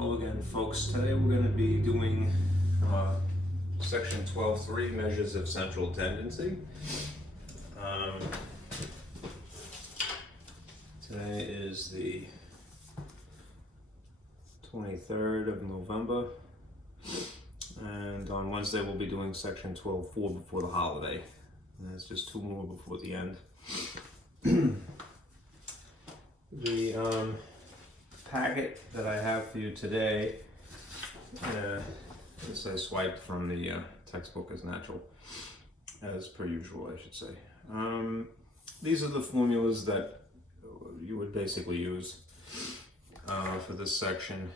Hello again, folks. Today we're going to be doing section 12.3, measures of central tendency. Today is the 23rd of November, and on Wednesday we'll be doing section 12.4 before the holiday. And there's just two more before the end. The packet that I have for you today, this I swiped from the textbook as natural, as per usual, I should say. These are the formulas that you would basically use for this section.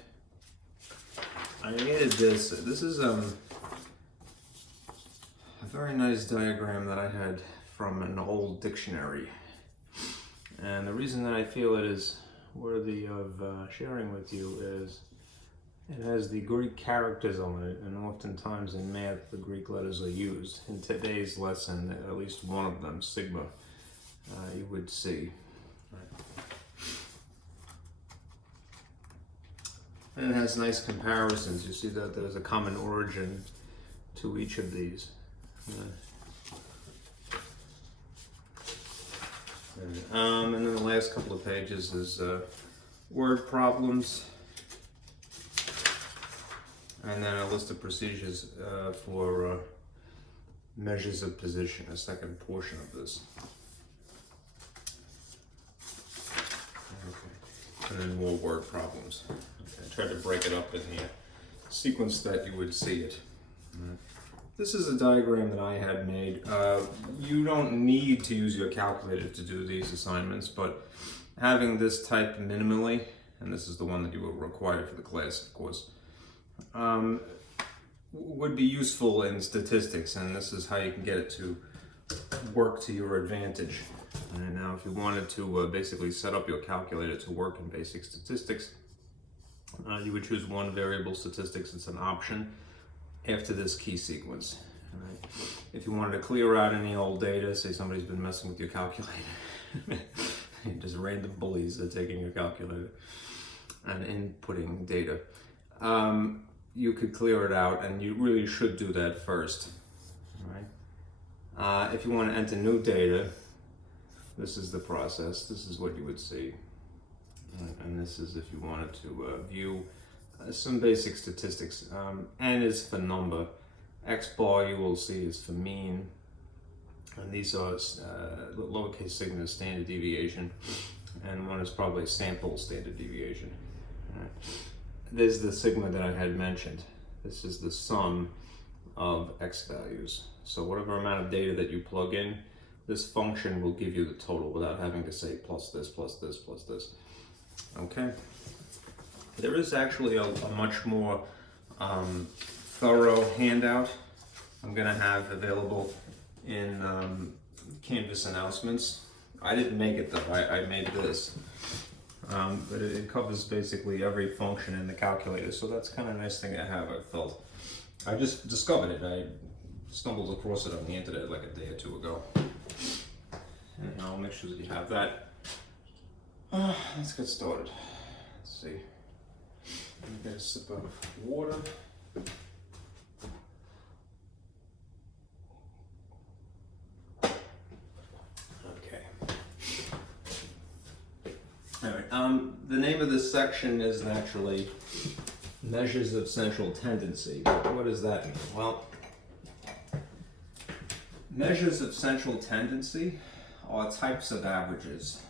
I needed this. This is a very nice diagram that I had from an old dictionary. And the reason that I feel it is worthy of sharing with you is it has the Greek characters on it, and oftentimes in math the Greek letters are used. In today's lesson, at least one of them, sigma, you would see. And it has nice comparisons. You see that there's a common origin to each of these. And then the last couple of pages is word problems, and then a list of procedures for measures of position, a second portion of this. Okay. And then more word problems. Okay. I tried to break it up in the sequence that you would see it. This is a diagram that I had made. You don't need to use your calculator to do these assignments, but having this type minimally, and this is the one that you will require for the class, of course, would be useful in statistics, and this is how you can get it to work to your advantage. And now if you wanted to basically set up your calculator to work in basic statistics, you would choose one variable statistics. It's an option after this key sequence. Right? If you wanted to clear out any old data, say somebody's been messing with your calculator, just random bullies are taking your calculator and inputting data, you could clear it out, and you really should do that first. Right? If you want to enter new data, this is the process. This is what you would see. And this is if you wanted to view some basic statistics. N is for number. X bar you will see is for mean. And these are lowercase sigma is standard deviation. And one is probably sample standard deviation. Right. There's the sigma that I had mentioned. This is the sum of X values. So whatever amount of data that you plug in, this function will give you the total without having to say plus this, plus this, plus this. Okay. There is actually a much more thorough handout I'm going to have available in Canvas announcements. I didn't make it though, I made this. But it covers basically every function in the calculator, so that's kind of a nice thing to have, I felt. I just discovered it. I stumbled across it on the internet like a day or two ago. And I'll make sure that you have that. Let's get started. Let's see. Get a sip of water. Okay. All right. The name of this section is naturally measures of central tendency. What does that mean? Well, measures of central tendency are types of averages.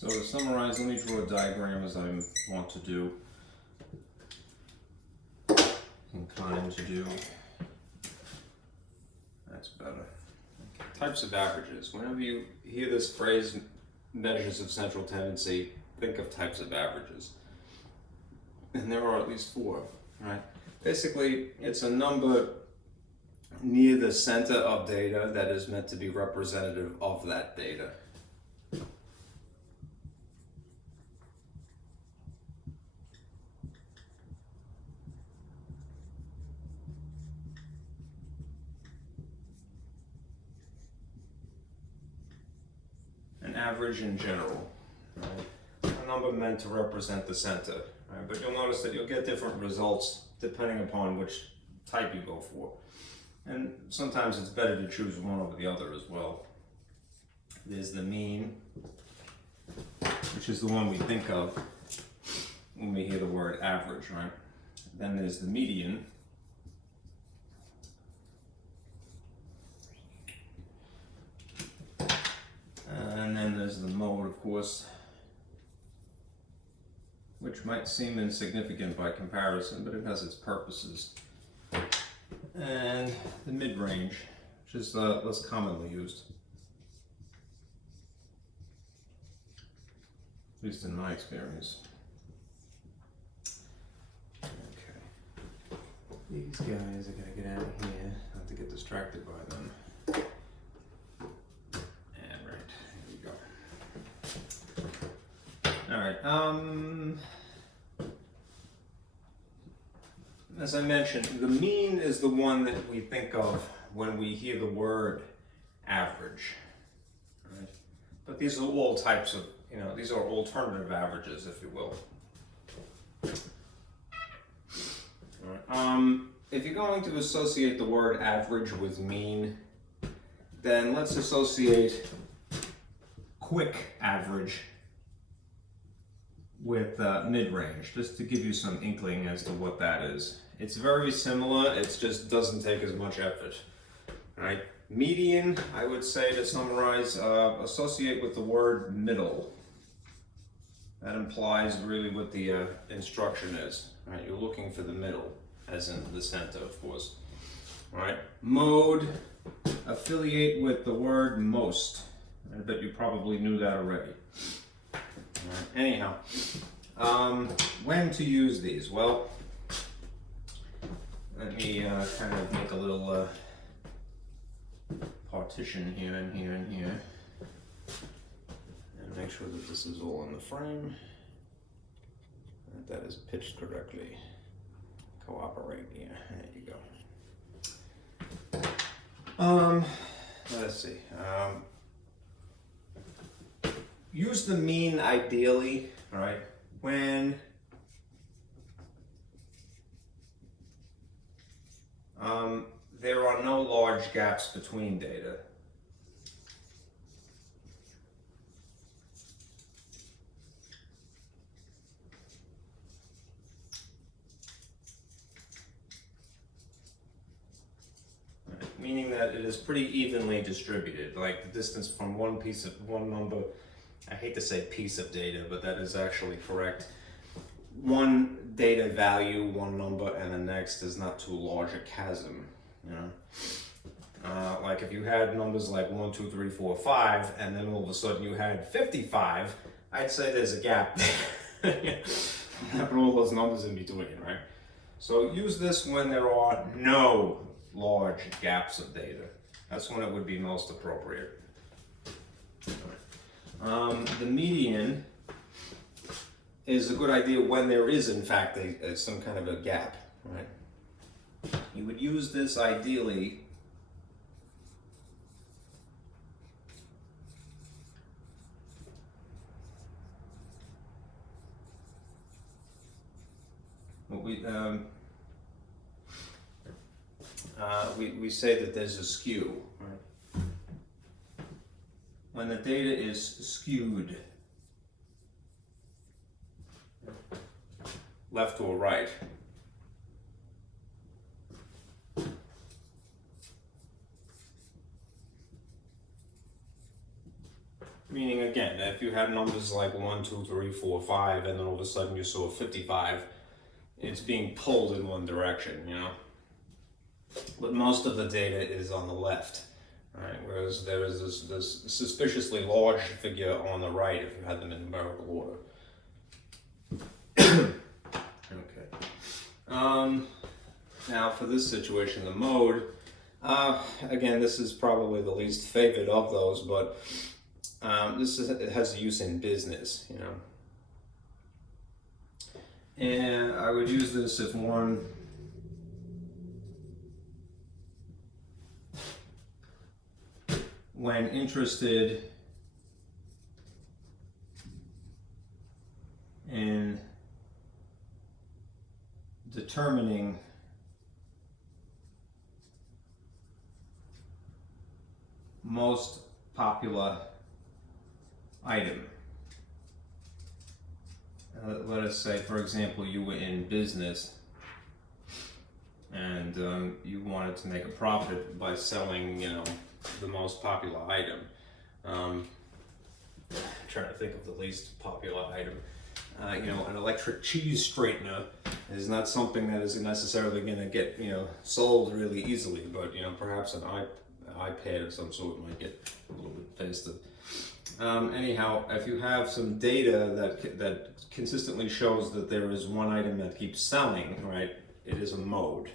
So to summarize, let me draw a diagram as I want to do, inclined to do. That's better. Okay. Types of averages. Whenever you hear this phrase, measures of central tendency, think of types of averages. And there are at least four, right? Basically, it's a number near the center of data that is meant to be representative of that data. average in general. Right? A number meant to represent the center. Right? But you'll notice that you'll get different results depending upon which type you go for. And sometimes it's better to choose one over the other as well. There's the mean, which is the one we think of when we hear the word average, right? Then there's the median. And then there's the mode, of course, which might seem insignificant by comparison, but it has its purposes. And the mid-range, which is less commonly used, at least in my experience. Okay, these guys are gonna get out of here, not to get distracted by them. And right, here we go. All right, as I mentioned, the mean is the one that we think of when we hear the word average, right? But these are all types of, these are alternative averages, if you will. All right. If you're going to associate the word average with mean, then let's associate quick average with mid-range, just to give you some inkling as to what that is. It's very similar, it just doesn't take as much effort. Right? Median, I would say, to summarize, associate with the word middle. That implies really what the instruction is. Right? You're looking for the middle, as in the center, of course. Right? Mode, affiliate with the word most. I bet you probably knew that already. Right. Anyhow, when to use these? Well, let me kind of make a little partition here and here and here, and make sure that this is all in the frame, that is pitched correctly. Cooperate here. There you go. Let's see. Use the mean ideally, all right, when there are no large gaps between data. Right, meaning that it is pretty evenly distributed, like the distance from one number, I hate to say piece of data, but that is actually correct. One data value, one number, and the next is not too large a chasm. Like if you had numbers like 1, 2, 3, 4, 5, and then all of a sudden you had 55, I'd say there's a gap there. Put all those numbers in between, right? So use this when there are no large gaps of data. That's when it would be most appropriate. The median is a good idea when there is, in fact, some kind of a gap, right? You would use this ideally we say that there's a skew, right? When the data is skewed left or right. Meaning, again, if you had numbers like 1, 2, 3, 4, 5, and then all of a sudden you saw 55, it's being pulled in one direction, But most of the data is on the left, right? Whereas there is this suspiciously large figure on the right if you had them in numerical order. Okay. Now for this situation, the mode, again, this is probably the least favored of those, but it has use in business, And I would use this if one when interested determining most popular item. Let us say, for example, you were in business and you wanted to make a profit by selling, the most popular item. Trying to think of the least popular item. An electric cheese straightener is not something that is necessarily going to get, sold really easily, but, perhaps an iPad of some sort might get a little bit faster. Anyhow, if you have some data that consistently shows that there is one item that keeps selling, right, it is a mode.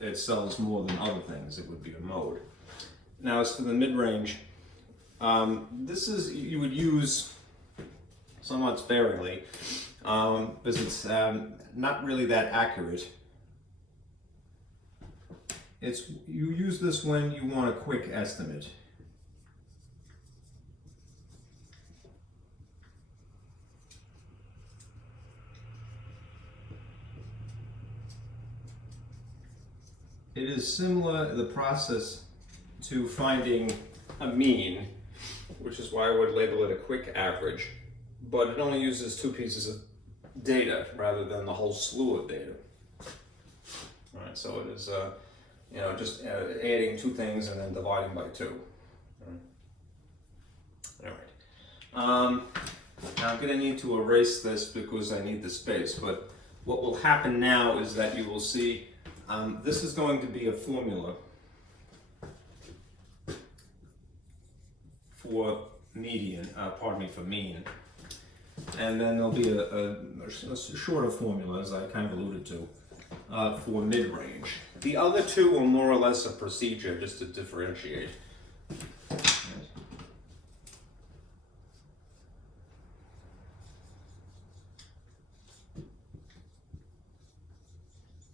It sells more than other things, it would be a mode. Now, as for the mid-range, this is, you would use somewhat sparingly, because it's not really that accurate. You use this when you want a quick estimate. It is similar, the process, to finding a mean, which is why I would label it a quick average, but it only uses two pieces of data rather than the whole slew of data. All right, so it is just adding two things and then dividing by two. All right. Now I'm going to need to erase this because I need the space, but what will happen now is that you will see this is going to be a formula for median, for mean. And then there'll be a shorter formula, as I kind of alluded to, for mid-range. The other two are more or less a procedure just to differentiate.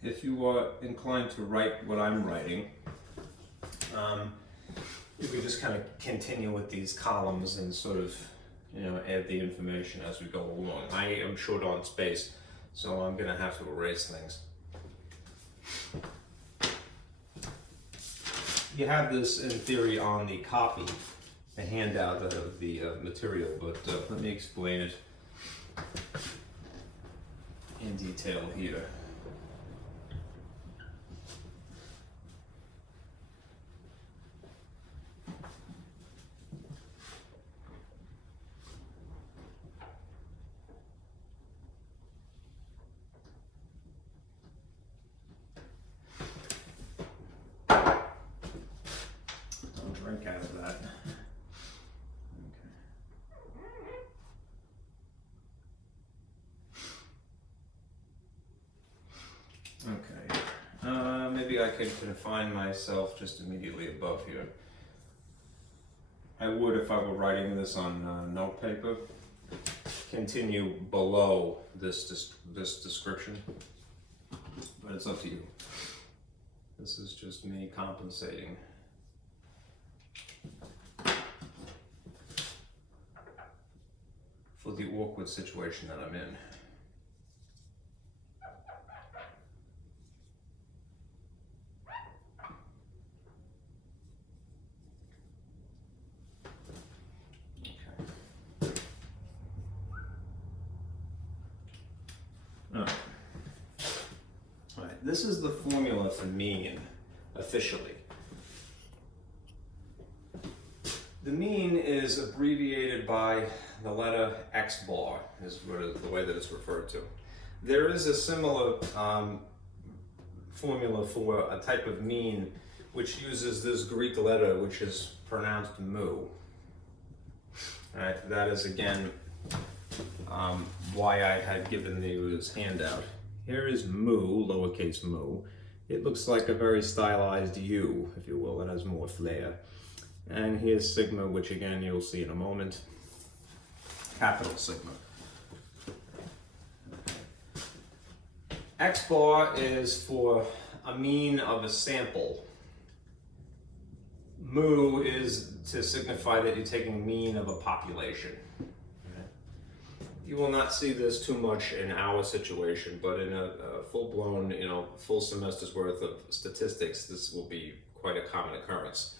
If you are inclined to write what I'm writing, you can just kind of continue with these columns and sort of, add the information as we go along. I am short on space, so I'm going to have to erase things. You have this in theory on the copy, the handout of the material, but let me explain it in detail here. Drink out of that. Okay. Maybe I could confine myself just immediately above here. I would if I were writing this on note paper. Continue below this description, but it's up to you. This is just me compensating. For the awkward situation that I'm in. Okay. All right, this is the formula for mean, officially. The mean is abbreviated by the letter X bar, is the way that it's referred to. There is a similar formula for a type of mean which uses this Greek letter which is pronounced mu. Right, that is again why I had given you this handout. Here is mu, lowercase mu. It looks like a very stylized U, if you will. It has more flair. And here's sigma, which again you'll see in a moment. Capital sigma. X bar is for a mean of a sample. Mu is to signify that you're taking mean of a population. You will not see this too much in our situation, but in a full-blown, full semester's worth of statistics, this will be quite a common occurrence.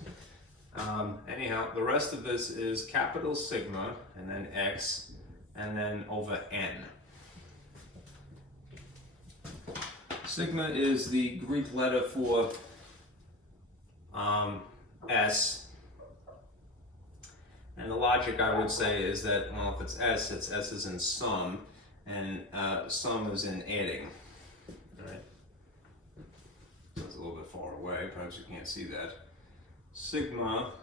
Anyhow, the rest of this is capital sigma, and then x, and then over n. Sigma is the Greek letter for S. And the logic, I would say, is that, well, if it's S is in sum, and sum is in adding. All right? It's a little bit far away, perhaps you can't see that. Sigma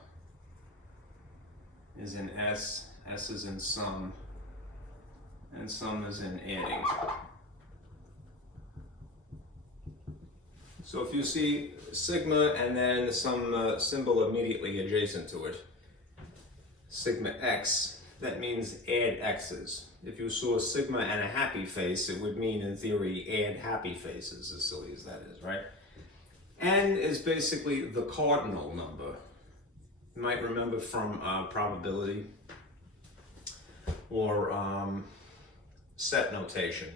is in S is in sum, and sum is in adding. So if you see sigma and then some symbol immediately adjacent to it, sigma x, that means add x's. If you saw sigma and a happy face, it would mean, in theory, add happy faces, as silly as that is, right? N is basically the cardinal number. You might remember from probability or set notation.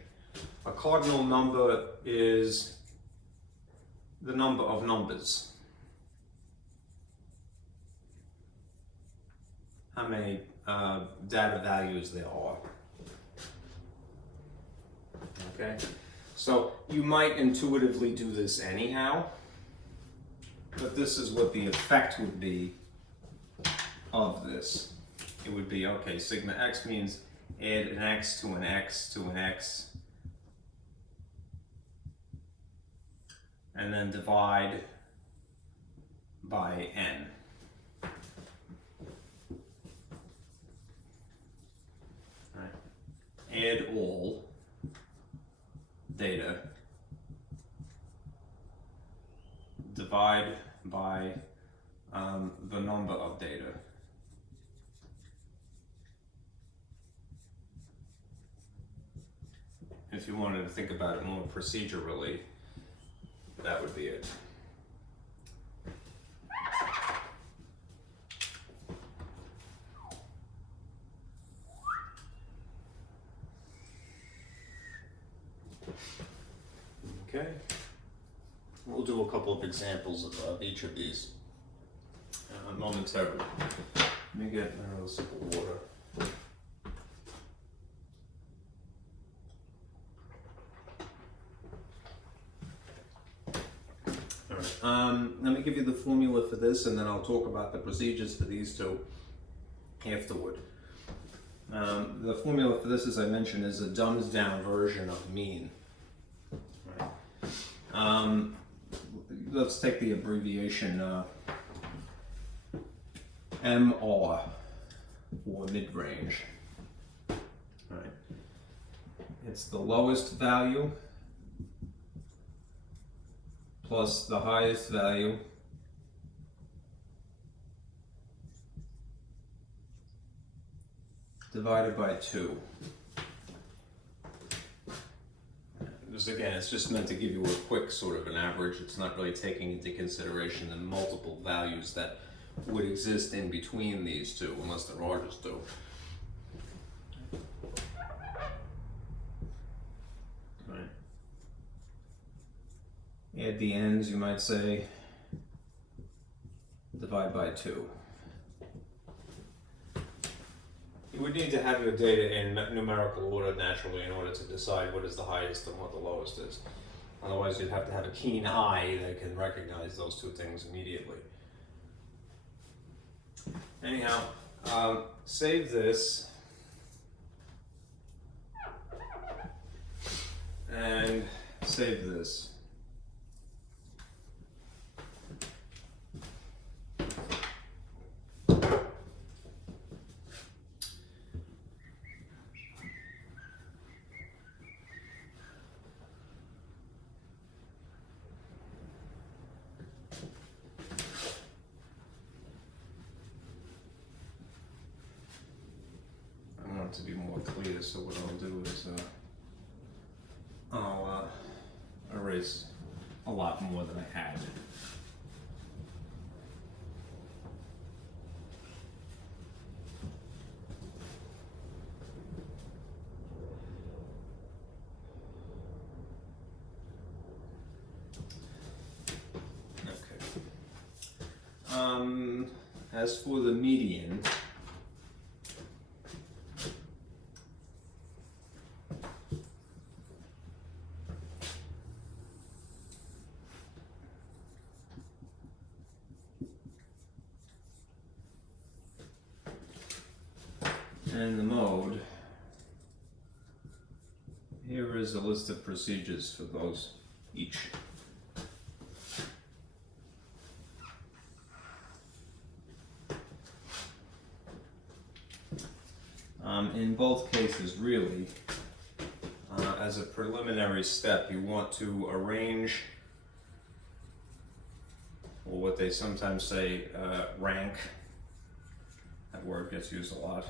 A cardinal number is the number of numbers. How many data values there are. Okay, so you might intuitively do this anyhow, but this is what the effect would be of this. It would be, okay, sigma x means add an x to an x to an x, and then divide by n. Add all data, divide by the number of data. If you wanted to think about it more procedurally, that would be it. Okay, we'll do a couple of examples of each of these momentarily. Let me get a little sip of water. All right. Let me give you the formula for this, and then I'll talk about the procedures for these two afterward. The formula for this, as I mentioned, is a dumbed down version of mean. Let's take the abbreviation MR for mid-range. Right. It's the lowest value plus the highest value divided by 2. Again, it's just meant to give you a quick sort of an average. It's not really taking into consideration the multiple values that would exist in between these two, unless there are just two. Right. Add the ends, you might say, divide by 2. You would need to have your data in numerical order naturally in order to decide what is the highest and what the lowest is. Otherwise, you'd have to have a keen eye that can recognize those two things immediately. Anyhow, save this and save this. To be more clear, so what I'll do is I'll erase a lot more than I had. As for the median, and the mode, here is a list of procedures for those each. In both cases, really, as a preliminary step, you want to arrange, or what they sometimes say, rank. That word gets used a lot.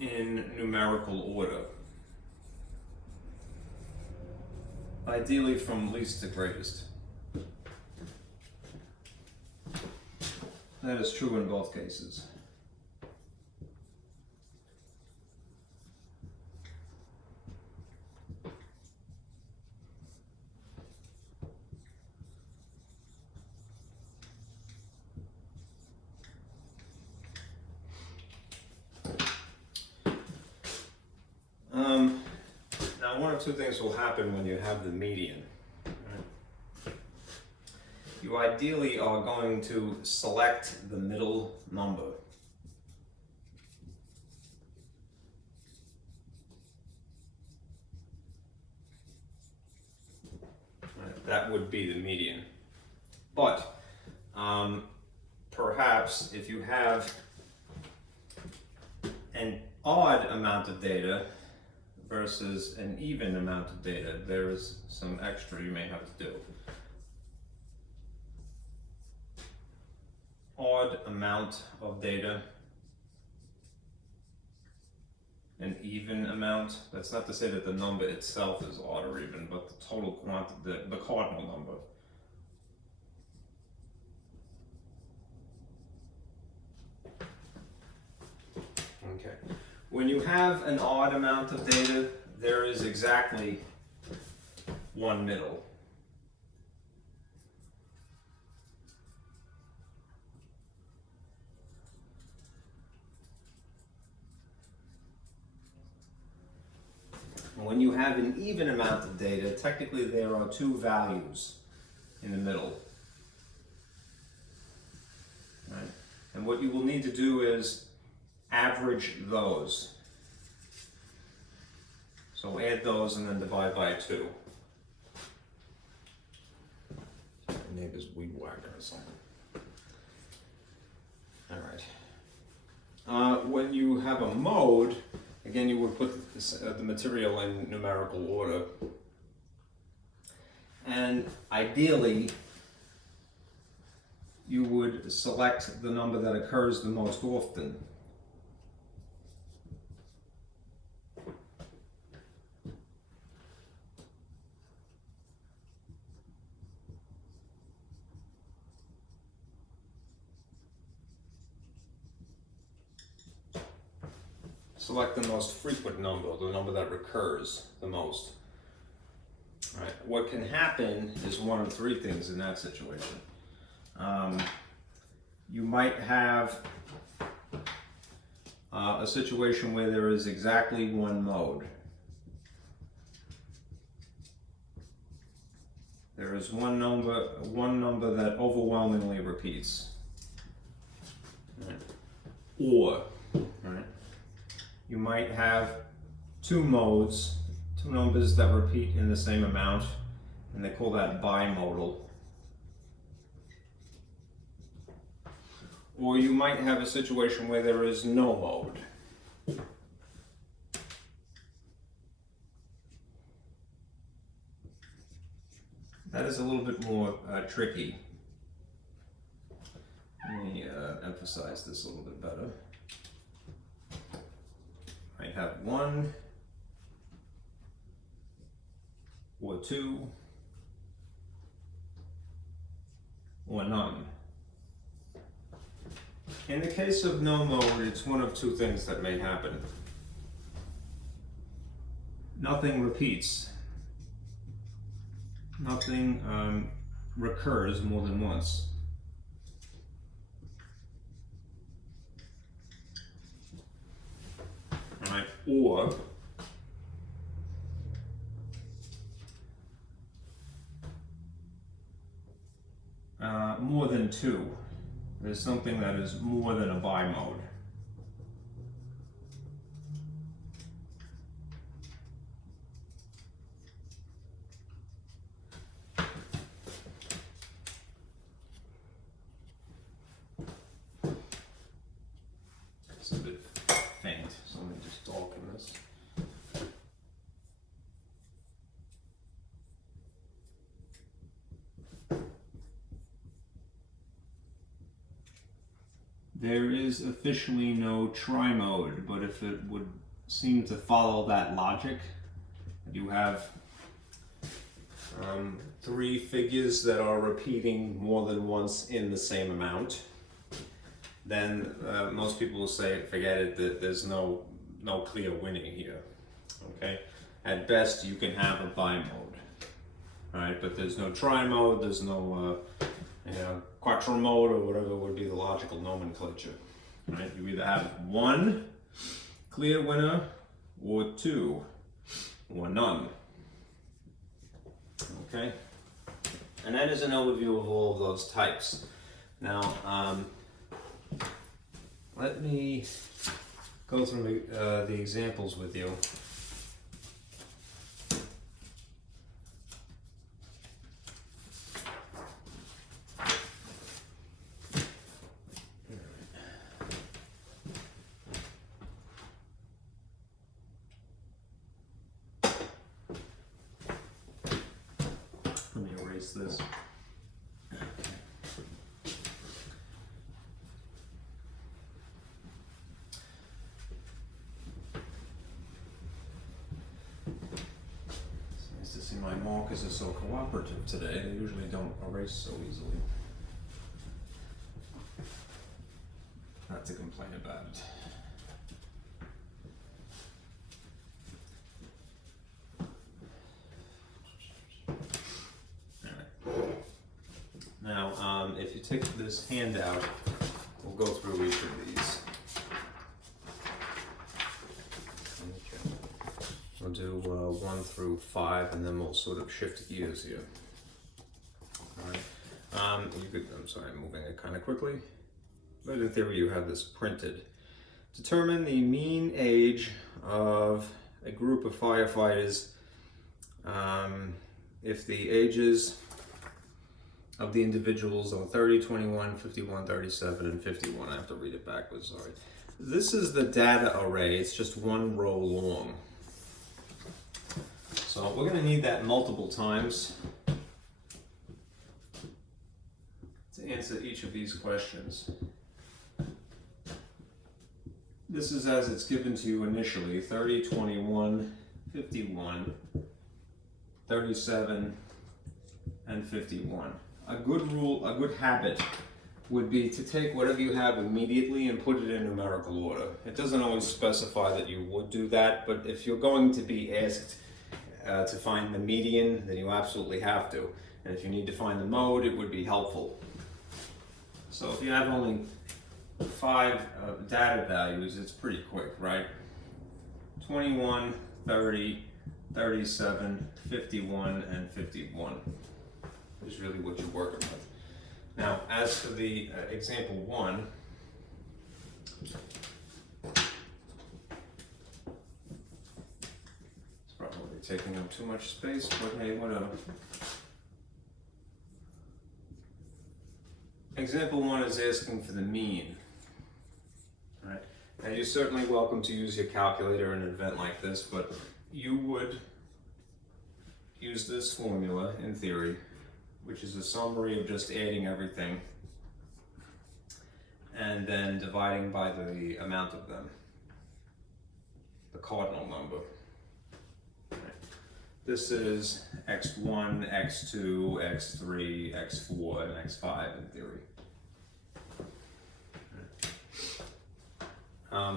In numerical order. Ideally from least to greatest. That is true in both cases. Now, one of two things will happen when you have the median. Right? You ideally are going to select the middle number. Right? That would be the median. But perhaps if you have an odd amount of data versus an even amount of data, there is some extra you may have to do. Odd amount of data, an even amount. That's not to say that the number itself is odd or even, but the total quantity, the cardinal number. Okay. When you have an odd amount of data, there is exactly one middle. When you have an even amount of data, technically there are two values in the middle. Right? And what you will need to do is average those. So add those and then divide by 2. My neighbor's weed whacker or something. All right. When you have a mode, again, you would put the material in numerical order. And ideally, you would select the number that occurs the most often. Select the most frequent number, the number that recurs the most. All right. What can happen is one of three things in that situation. You might have a situation where there is exactly one mode. There is one number that overwhelmingly repeats. Right. Or, right, you might have two modes, two numbers that repeat in the same amount, and they call that bimodal. Or you might have a situation where there is no mode. That is a little bit more tricky. Let me emphasize this a little bit better. I have 1 or 2 or none. In the case of no mode, it's one of two things that may happen. Nothing repeats. Nothing recurs more than once. or more than 2. There's something that is more than a bimode. It's a bit faint, so let me just darken this. There is officially no trimode, but if it would seem to follow that logic, you have 3 figures that are repeating more than once in the same amount, then most people will say, forget it, that there's no clear winning here. Okay, at best you can have a bimode, right? But there's no trimode, there's no quadrimode, or whatever would be the logical nomenclature, right? You either have 1 clear winner or 2 or none. Okay, and that is an overview of all of those types. Now, let me go through the examples with you. Let me erase this. It's nice to see my markers are so cooperative today. They usually don't erase so easily. Not to complain about it. Now, if you take this handout, we'll go through each of these. Okay. We'll do 1 through 5, and then we'll sort of shift gears here. All right. I'm moving it kind of quickly, but in theory, you have this printed. Determine the mean age of a group of firefighters if the ages of the individuals are 30, 21, 51, 37, and 51. I have to read it backwards, sorry. This is the data array. It's just 1 row long. So we're going to need that multiple times to answer each of these questions. This is as it's given to you initially: 30, 21, 51, 37, and 51. A good habit would be to take whatever you have immediately and put it in numerical order. It doesn't always specify that you would do that, but if you're going to be asked to find the median, then you absolutely have to. And if you need to find the mode, it would be helpful. So if you have only 5 data values, it's pretty quick, right? 21, 30, 37, 51, and 51 is really what you're working with. Now, as for the example 1, it's probably taking up too much space, but hey, whatever. Example 1 is asking for the mean. Right? Now, you're certainly welcome to use your calculator in an event like this, but you would use this formula in theory, which is a summary of just adding everything and then dividing by the amount of them, the cardinal number. Right. This is x1, x2, x3, x4, and x5 in theory.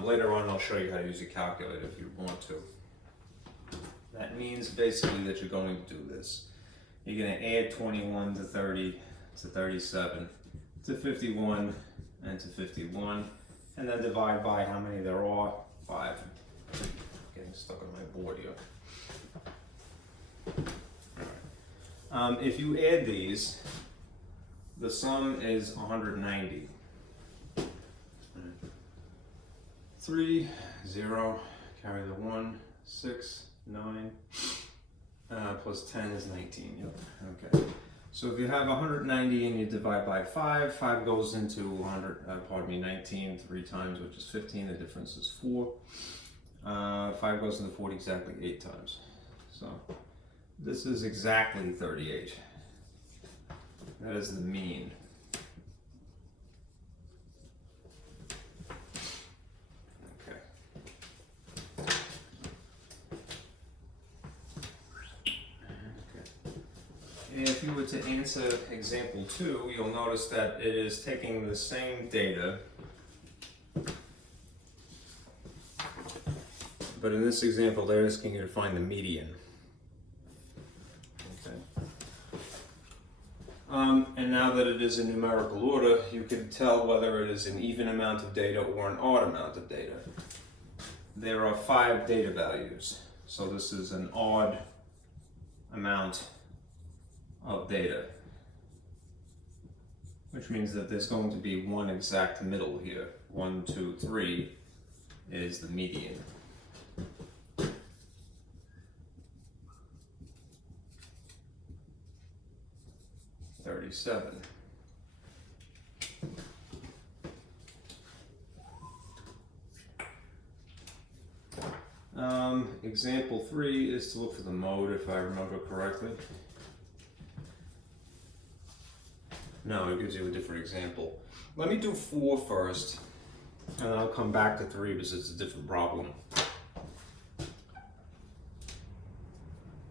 Later on I'll show you how to use a calculator if you want to. That means basically that you're going to do this. You're going to add 21 to 30 to 37 to 51 and to 51, and then divide by how many there are, 5. getting stuck on my board here. If you add these, the sum is 190. 3, 0, carry the 1, 6, 9, plus 10 is 19. Yep. Okay. So if you have 190 and you divide by 5, 5 goes into 19 3 times, which is 15. The difference is 4. 5 goes into 40 exactly 8 times. So this is exactly 38. That is the mean. Okay. And if you were to answer example 2, you'll notice that it is taking the same data, but in this example they're asking you to find the median. Okay. And now that it is in numerical order, you can tell whether it is an even amount of data or an odd amount of data. There are 5 data values, so this is an odd amount of data, which means that there's going to be one exact middle here. 1, 2, 3 is the median. $37. Example 3 is to look for the mode, if I remember correctly. No, it gives you a different example. Let me do 4 first, and then I'll come back to 3 because it's a different problem.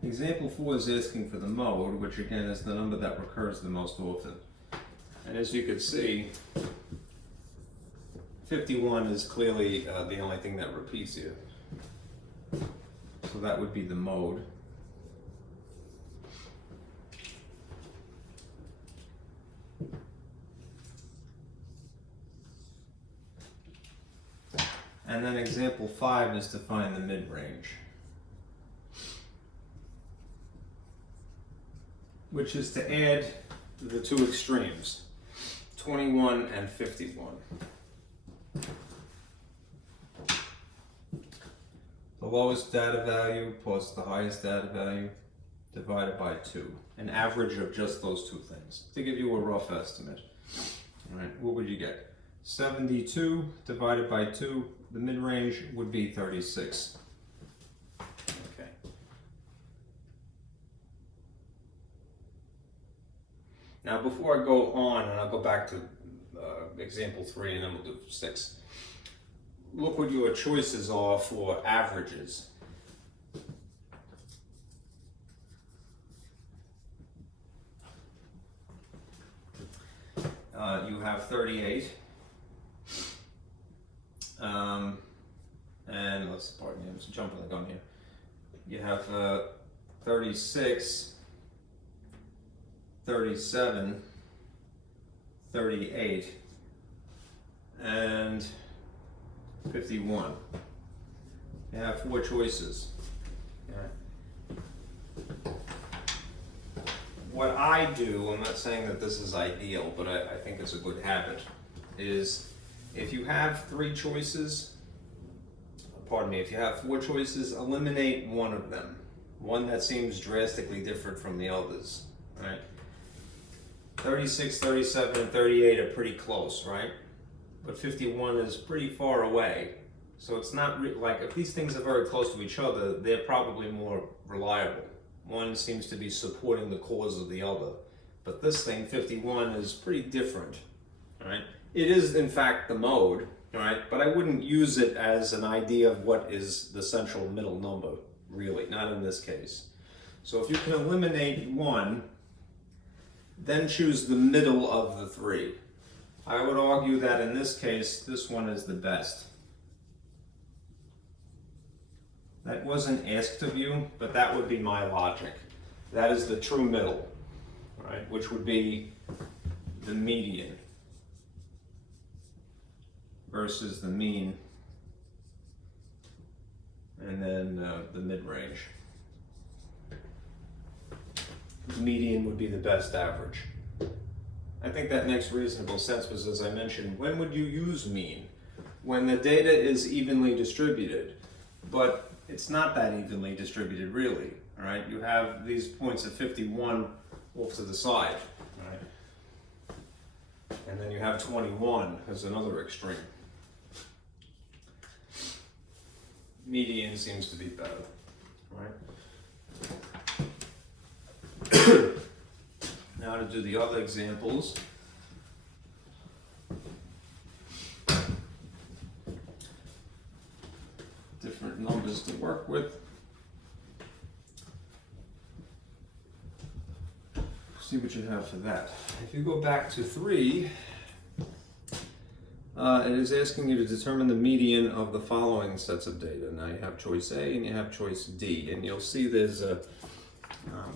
Example 4 is asking for the mode, which again is the number that recurs the most often. And as you can see, 51 is clearly the only thing that repeats here. So that would be the mode. And then example 5 is to find the mid-range, which is to add the 2 extremes, 21 and 51. The lowest data value plus the highest data value divided by 2, an average of just those 2 things, to give you a rough estimate. All right, what would you get? 72 divided by 2, the mid-range would be 36. Okay. Now before I go on, and I'll go back to example 3 and then we'll do 6. Look what your choices are for averages. You have 38. And pardon me, I'm just jumping the gun here. You have 36, 37, 38, and 51. You have 4 choices. Yeah. What I do, I'm not saying that this is ideal, but I think it's a good habit, is if you have 3 choices, if you have 4 choices, eliminate one of them. One that seems drastically different from the others, right? 36, 37, and 38 are pretty close, right? But 51 is pretty far away. So it's not like, if these things are very close to each other, they're probably more reliable. One seems to be supporting the cause of the other. But this thing, 51, is pretty different, right? It is, in fact, the mode, right? But I wouldn't use it as an idea of what is the central middle number, really, not in this case. So if you can eliminate one, then choose the middle of the 3. I would argue that in this case, this one is the best. That wasn't asked of you, but that would be my logic. That is the true middle, right? Which would be the median versus the mean, and then the mid-range. The median would be the best average. I think that makes reasonable sense because, as I mentioned, when would you use mean? When the data is evenly distributed, but it's not that evenly distributed really, all right? You have these points of 51 off to the side, all right? And then you have 21 as another extreme. Median seems to be better, right? Now to do the other examples. Different numbers to work with. See what you have for that. If you go back to 3, it is asking you to determine the median of the following sets of data. Now you have choice A and you have choice D, and you'll see there's a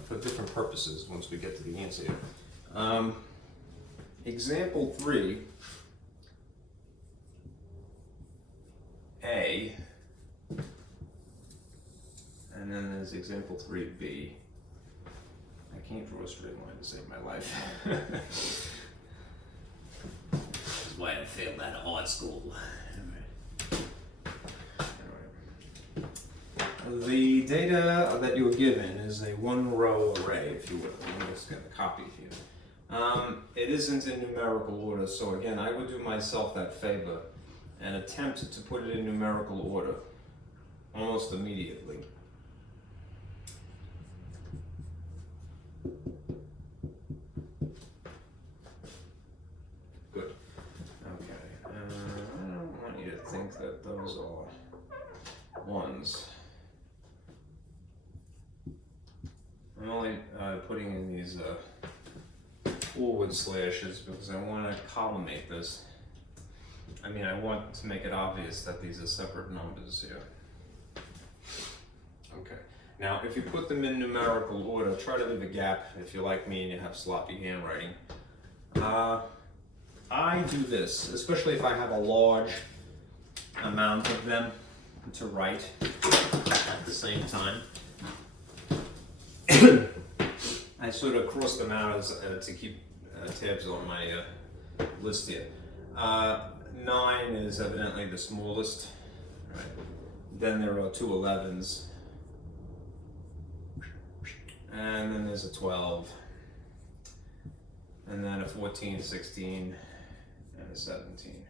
for different purposes once we get to the answer here. Example 3, A, and then there's example 3B. I can't draw a straight line to save my life. That's why I failed out of art school. The data that you're given is a 1-row array, if you will. I'm just going to copy here. It isn't in numerical order, so again, I would do myself that favor and attempt to put it in numerical order almost immediately. Good. Okay. I don't want you to think that those are ones. I'm only putting in these forward slashes because I want to collimate this. I mean, I want to make it obvious that these are separate numbers here. Okay. Now, if you put them in numerical order, try to leave a gap if you're like me and you have sloppy handwriting. I do this, especially if I have a large amount of them to write at the same time. I sort of cross them out as, to keep tabs on my list here. 9 is evidently the smallest. Right. Then there are 2 11s. And then there's a 12. And then a 14, 16, and a 17.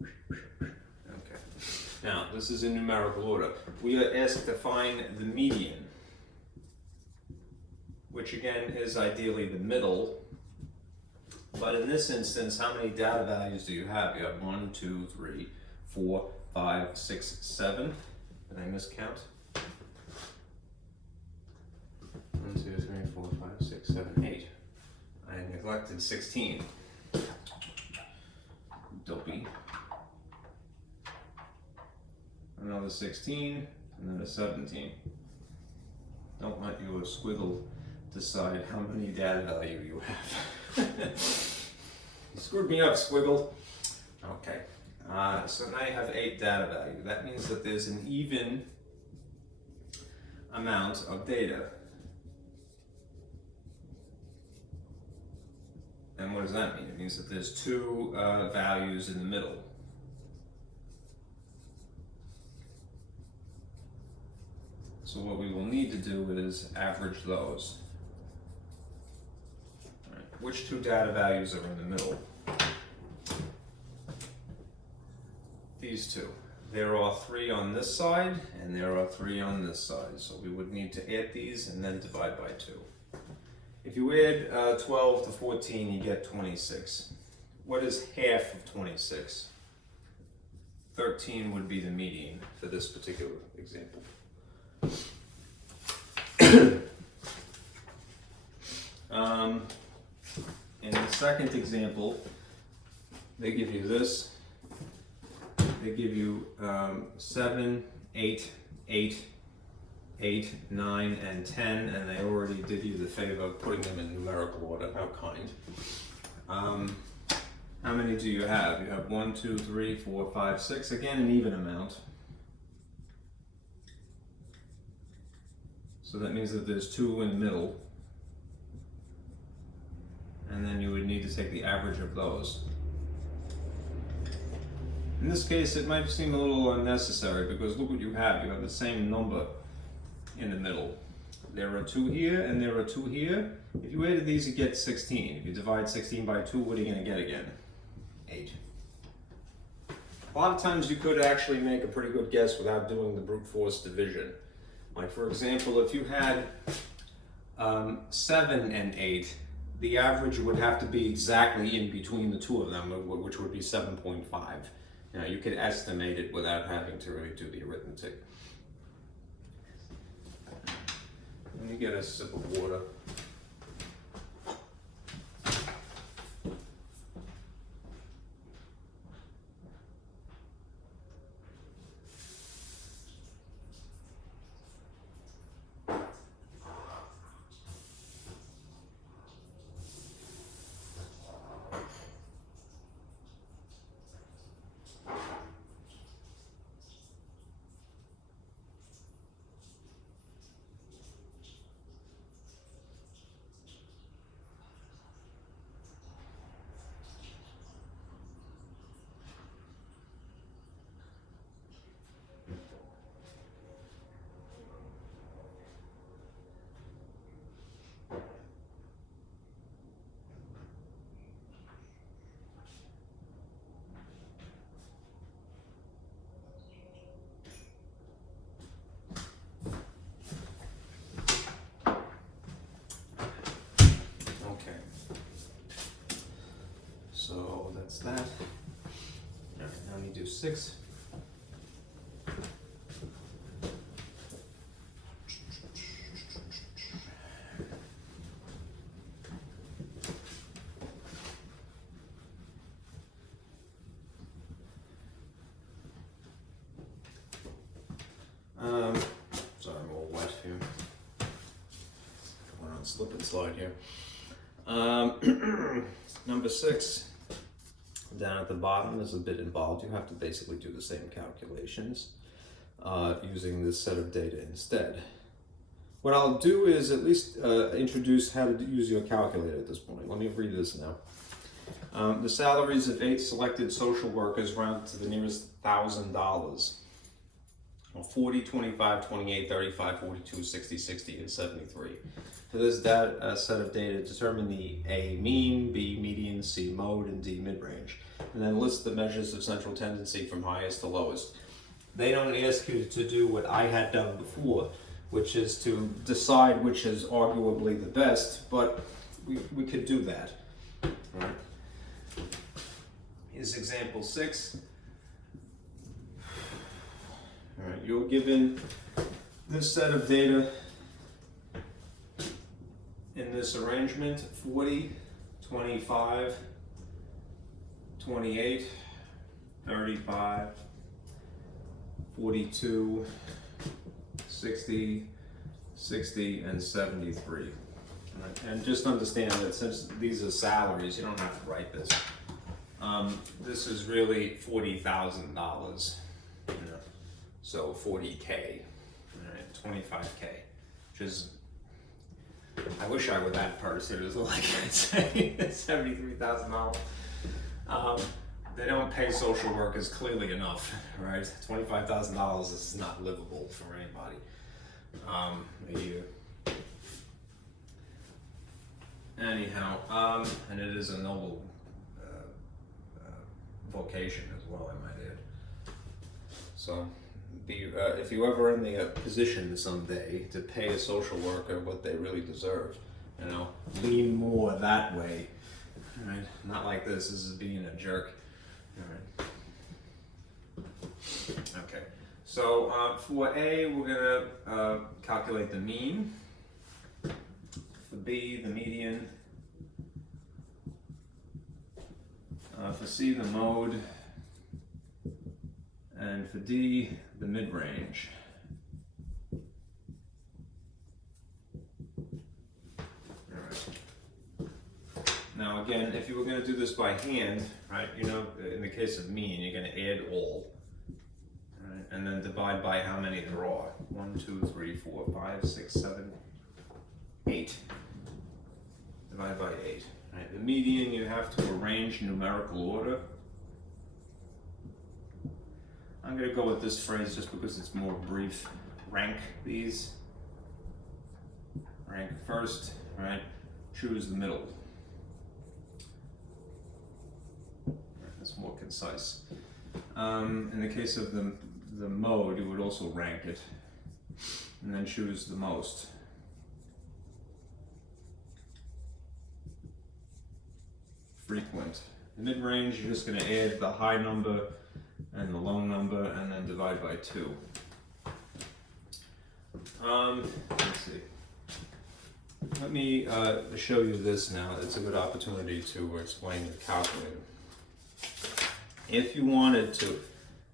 Okay. Now, this is in numerical order. We are asked to find the median, which again is ideally the middle. But in this instance, how many data values do you have? You have 1, 2, 3, 4, 5, 6, 7. Did I miscount? 1, 2, 3, 4, 5, 6, 7, 8. I neglected 16. Dopey. Another 16, and then a 17. Don't let your squiggle decide how many data value you have. You screwed me up, squiggle. Okay, so now you have 8 data value. That means that there's an even amount of data. And what does that mean? It means that there's 2 values in the middle. So what we will need to do is average those. All right. Which 2 data values are in the middle? These 2. There are 3 on this side, and there are 3 on this side. So we would need to add these and then divide by 2. If you add 12 to 14, you get 26. What is half of 26? 13 would be the median for this particular example. In the second example, they give you this. They give you 7, 8, 8, 8, 9, and 10, and they already did you the favor of putting them in numerical order. How kind. How many do you have? You have 1, 2, 3, 4, 5, 6. Again, an even amount. So that means that there's 2 in the middle. And then you would need to take the average of those. In this case, it might seem a little unnecessary because look what you have. You have the same number in the middle. There are 2 here and there are 2 here. If you added these, you get 16. If you divide 16 by 2, what are you going to get again? 8. A lot of times you could actually make a pretty good guess without doing the brute force division. Like for example, if you had 7 and 8, the average would have to be exactly in between the 2 of them, which would be 7.5. Now you could estimate it without having to really do the arithmetic. Let me get a sip of water. So that's that. All right, now we do 6. Sorry, I'm all wet here. Going on slip and slide here. Number 6. Down at the bottom is a bit involved. You have to basically do the same calculations using this set of data instead. What I'll do is at least introduce how to use your calculator at this point. Let me read this now. The salaries of 8 selected social workers rounded to the nearest $1,000. 40, 25, 28, 35, 42, 60, 60, and 73. For this set of data, determine the A mean, B median, C mode, and D mid-range. And then list the measures of central tendency from highest to lowest. They don't ask you to do what I had done before, which is to decide which is arguably the best, but we could do that. All right. Here's example 6. All right, you're given this set of data in this arrangement: 40, 25, 28, 35, 42, 60, 60, and 73. Right. And just understand that since these are salaries, you don't have to write this. This is really $40,000. So 40K, all right, 25K, which is, I wish I were that person. It was like I'd say $73,000. They don't pay social workers clearly enough, right? $25,000 is not livable for anybody a year. Anyhow, and it is a noble vocation as well, I might add. So. If you ever in the position someday to pay a social worker what they really deserve, lean more that way, all right? Not like this. This is being a jerk, all right? Okay. So for A, we're gonna calculate the mean. For B, the median. For C, the mode. And for D, the mid-range. All right. Now again, if you were going to do this by hand, right, in the case of mean, you're going to add all. Right? and then divide by how many there are. 1, 2, 3, 4, 5, 6, 7, 8. Divide by 8. Right. The median you have to arrange in numerical order. I'm going to go with this phrase just because it's more brief. Rank these. Rank first, right? Choose the middle. That's more concise. In the case of the mode, you would also rank it and then choose the most. Frequent. Mid-range, you're just going to add the high number and the low number and then divide by 2. Let's see. Let me show you this now. It's a good opportunity to explain the calculator. If you wanted to,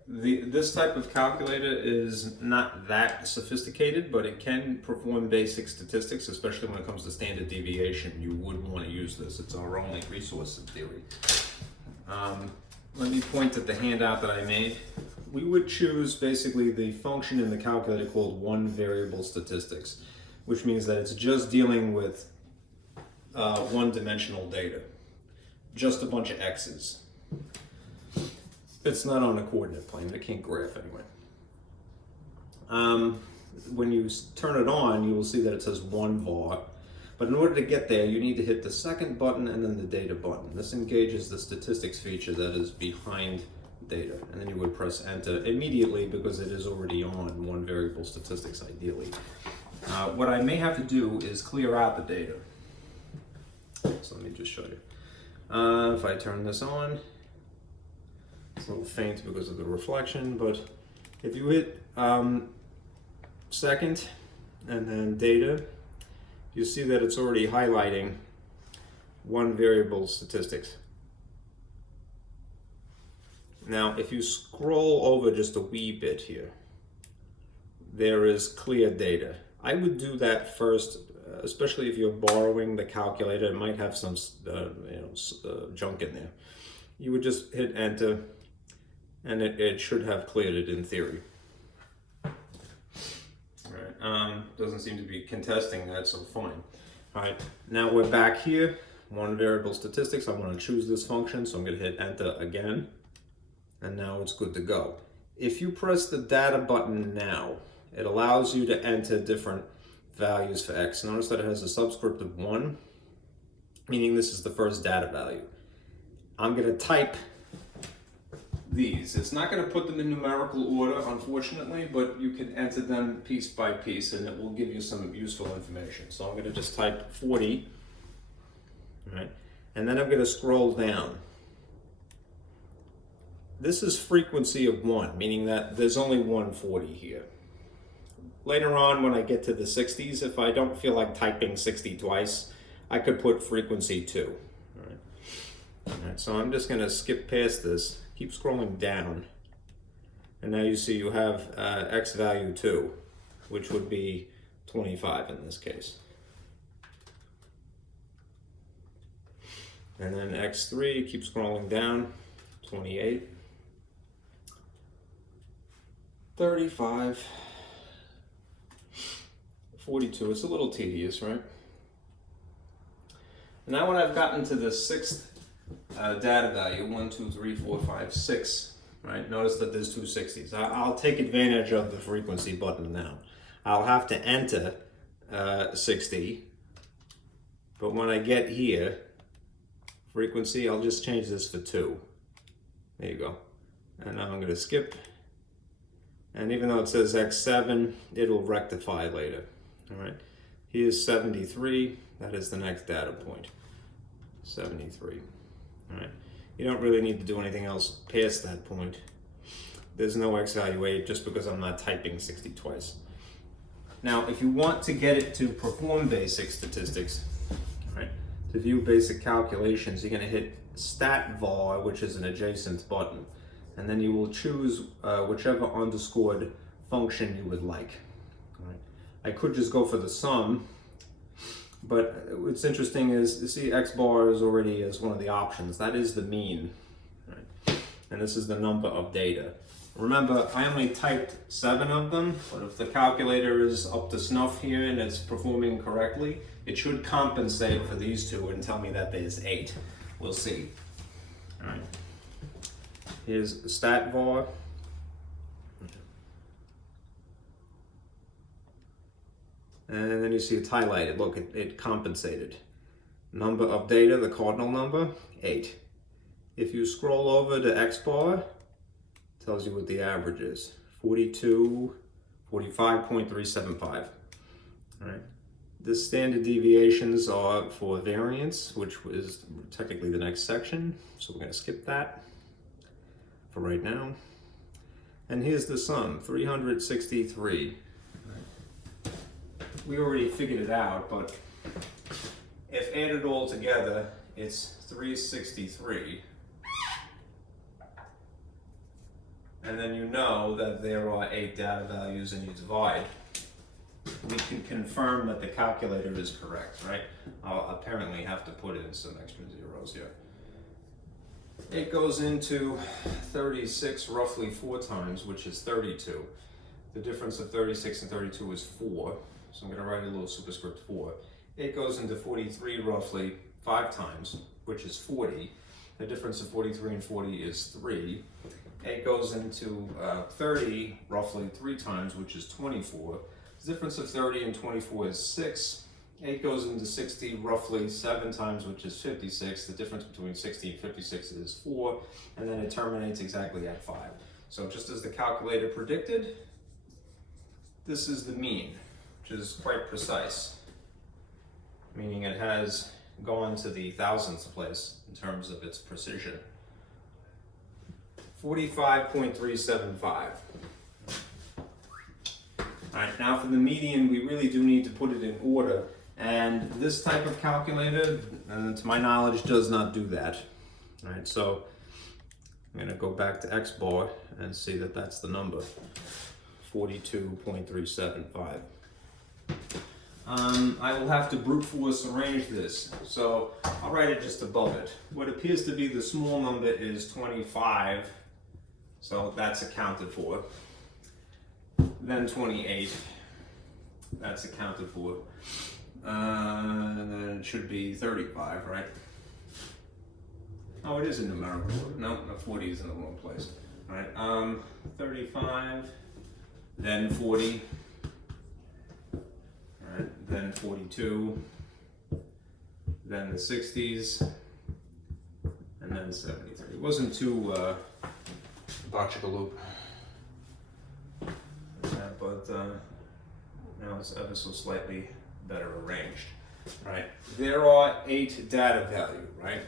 this type of calculator is not that sophisticated, but it can perform basic statistics, especially when it comes to standard deviation. You would want to use this. It's our only resource in theory. Let me point at the handout that I made. We would choose basically the function in the calculator called one variable statistics, which means that it's just dealing with one-dimensional data, just a bunch of x's. It's not on a coordinate plane. It can't graph anyway. When you turn it on, you will see that it says 1 var. But in order to get there, you need to hit the second button and then the data button. This engages the statistics feature that is behind data. And then you would press enter immediately because it is already on one variable statistics ideally. What I may have to do is clear out the data. So let me just show you. If I turn this on, it's a little faint because of the reflection, but if you hit second and then data, you see that it's already highlighting one variable statistics. Now, if you scroll over just a wee bit here, there is clear data. I would do that first, especially if you're borrowing the calculator. It might have some junk in there. You would just hit enter, and it should have cleared it in theory. Right. Doesn't seem to be contesting that, so fine. All right, now we're back here. One variable statistics. I want to choose this function, so I'm going to hit enter again, and now it's good to go. If you press the data button now, it allows you to enter different values for x. Notice that it has a subscript of 1, meaning this is the first data value. I'm going to type these. It's not going to put them in numerical order, unfortunately, but you can enter them piece by piece and it will give you some useful information. So I'm going to just type 40, right? And then I'm going to scroll down. This is frequency of 1, meaning that there's only 140 here. Later on, when I get to the 60s, if I don't feel like typing 60 twice, I could put frequency 2. All right, so I'm just going to skip past this. Keep scrolling down, and now you see you have x value 2, which would be 25 in this case. And then x3, keep scrolling down, 28, 35, 42. It's a little tedious, right? Now when I've gotten to the 6th data value, 1, 2, 3, 4, 5, 6, right? Notice that there's two 60s. I'll take advantage of the frequency button now. I'll have to enter 60, but when I get here, frequency, I'll just change this for 2. There you go. And now I'm going to skip. And even though it says X7, it'll rectify later. All right. Here's 73. That is the next data point. 73. All right. You don't really need to do anything else past that point. There's no X value 8 just because I'm not typing 60 twice. Now, if you want to get it to perform basic statistics, all right, to view basic calculations, you're going to hit stat var, which is an adjacent button, and then you will choose whichever underscored function you would like. All right. I could just go for the sum, but what's interesting is, you see X bar is already as one of the options. That is the mean. Right? and this is the number of data. Remember, I only typed 7 of them, but if the calculator is up to snuff here and it's performing correctly, it should compensate for these 2 and tell me that there's 8. We'll see. All right. Here's the stat var. And then you see it's highlighted. Look, it compensated. Number of data, the cardinal number, 8. If you scroll over to X bar, tells you what the average is, 45.375. All right. The standard deviations are for variance, which is technically the next section. So we're going to skip that for right now. And here's the sum, 363. We already figured it out, but if added all together, it's 363. And then you know that there are 8 data values and you divide. We can confirm that the calculator is correct, right? I'll apparently have to put in some extra zeros here. It goes into 36 roughly 4 times, which is 32. The difference of 36 and 32 is 4. So I'm going to write a little superscript 4. It goes into 43 roughly 5 times, which is 40. The difference of 43 and 40 is 3. It goes into 30 roughly 3 times, which is 24. The difference of 30 and 24 is 6. 8 goes into 60 roughly 7 times, which is 56. The difference between 60 and 56 is 4. And then it terminates exactly at 5. So just as the calculator predicted, this is the mean, which is quite precise, meaning it has gone to the thousandth place in terms of its precision. 45.375. All right, now for the median, we really do need to put it in order, and this type of calculator, to my knowledge, does not do that. All right, so I'm gonna go back to X bar and see that that's the number, 42.375. I will have to brute force arrange this, so I'll write it just above it. What appears to be the small number is 25, so that's accounted for. Then 28, that's accounted for. And then it should be 35, right? Oh, it is in numerical order. No, 40 is in the wrong place. All right, 35, then 40. Then 42, then the 60s, and then 73. It wasn't too botchagaloop, but now it's ever so slightly better arranged. Right? There are 8 data value, right?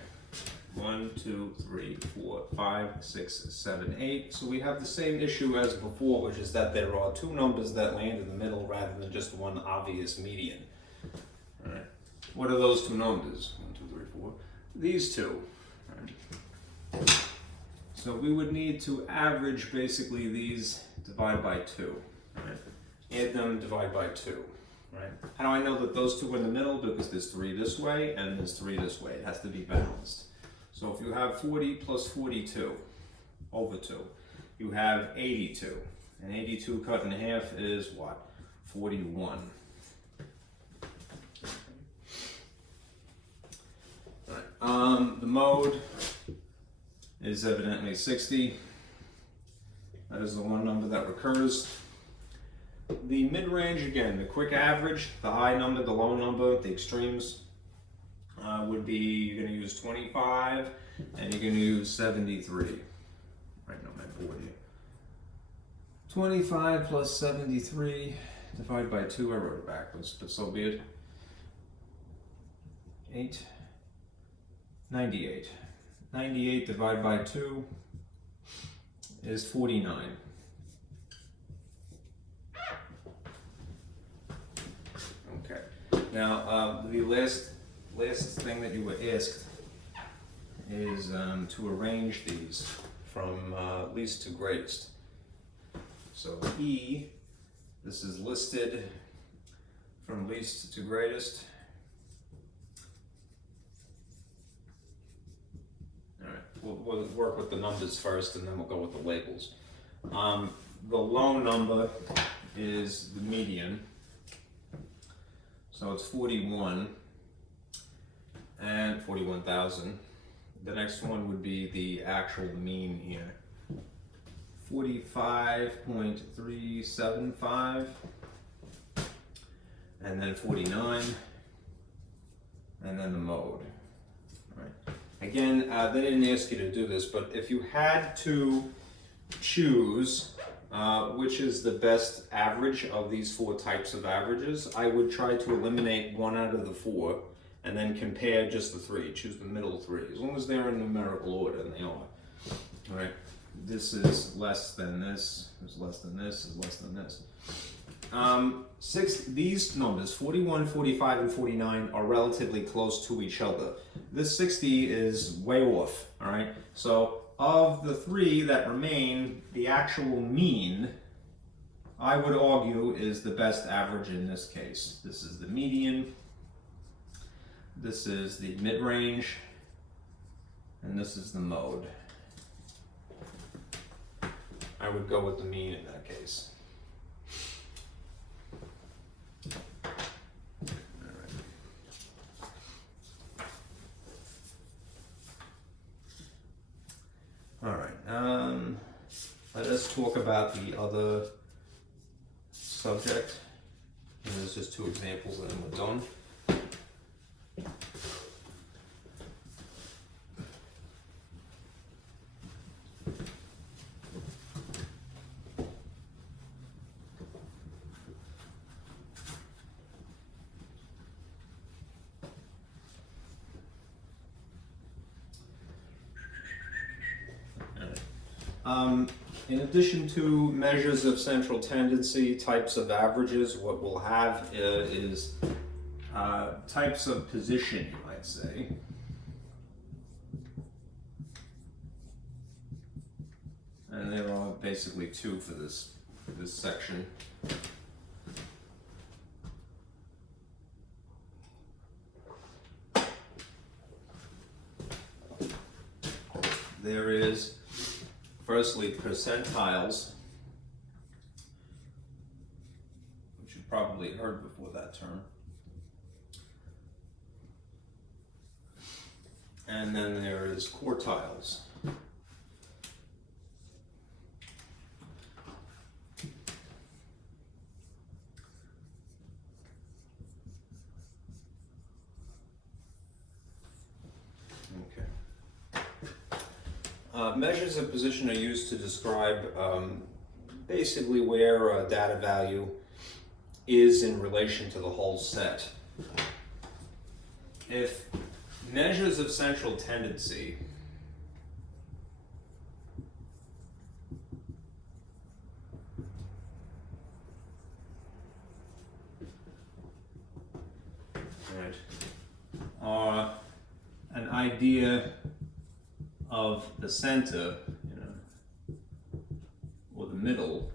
1, 2, 3, 4, 5, 6, 7, 8. So we have the same issue as before, which is that there are 2 numbers that land in the middle rather than just one obvious median. All right. What are those 2 numbers? 1, 2, 3, 4. These 2. All right. So we would need to average basically these, divide by 2. Right? Add them, divide by 2. Right? How do I know that those 2 are in the middle? Because there's 3 this way and there's 3 this way. It has to be balanced. So if you have 40 plus 42 over 2, you have 82. And 82 cut in half is what? 41. All right. The mode is evidently 60. That is the one number that recurs. The mid-range, again, the quick average, the high number, the low number, the extremes, would be, you're going to use 25 and you're going to use 73. Right, no, my board here. 25 plus 73 divided by 2, I wrote it backwards, but so be it. 98. 98 divided by 2 is 49. Okay. Now, the last thing that you were asked is to arrange these from least to greatest. So E, this is listed from least to greatest. All right. we'll work with the numbers first, and then we'll go with the labels. The low number is the median, so it's 41 and 41,000. The next one would be the actual mean here, 45.375, and then 49, and then the mode. All right. Again, they didn't ask you to do this, but if you had to choose which is the best average of these four types of averages, I would try to eliminate one out of the four and then compare just the three. Choose the middle three, as long as they're in numerical order, and they are. All right. This is less than this, is less than this, is less than this. These numbers, 41, 45, and 49, are relatively close to each other. This 60 is way off, all right? So of the three that remain, the actual mean, I would argue, is the best average in this case. This is the median, this is the mid-range, and this is the mode. I would go with the mean in that case. All right, let us talk about the other subject. And there's just two examples and then we're done. In addition to measures of central tendency, types of averages, what we'll have is types of position, you might say. And there are basically two for this section. There is firstly percentiles, which you've probably heard before that term. And then there is quartiles. Measures of position are used to describe basically where a data value is in relation to the whole set. If measures of central tendency are an idea of the center, or the middle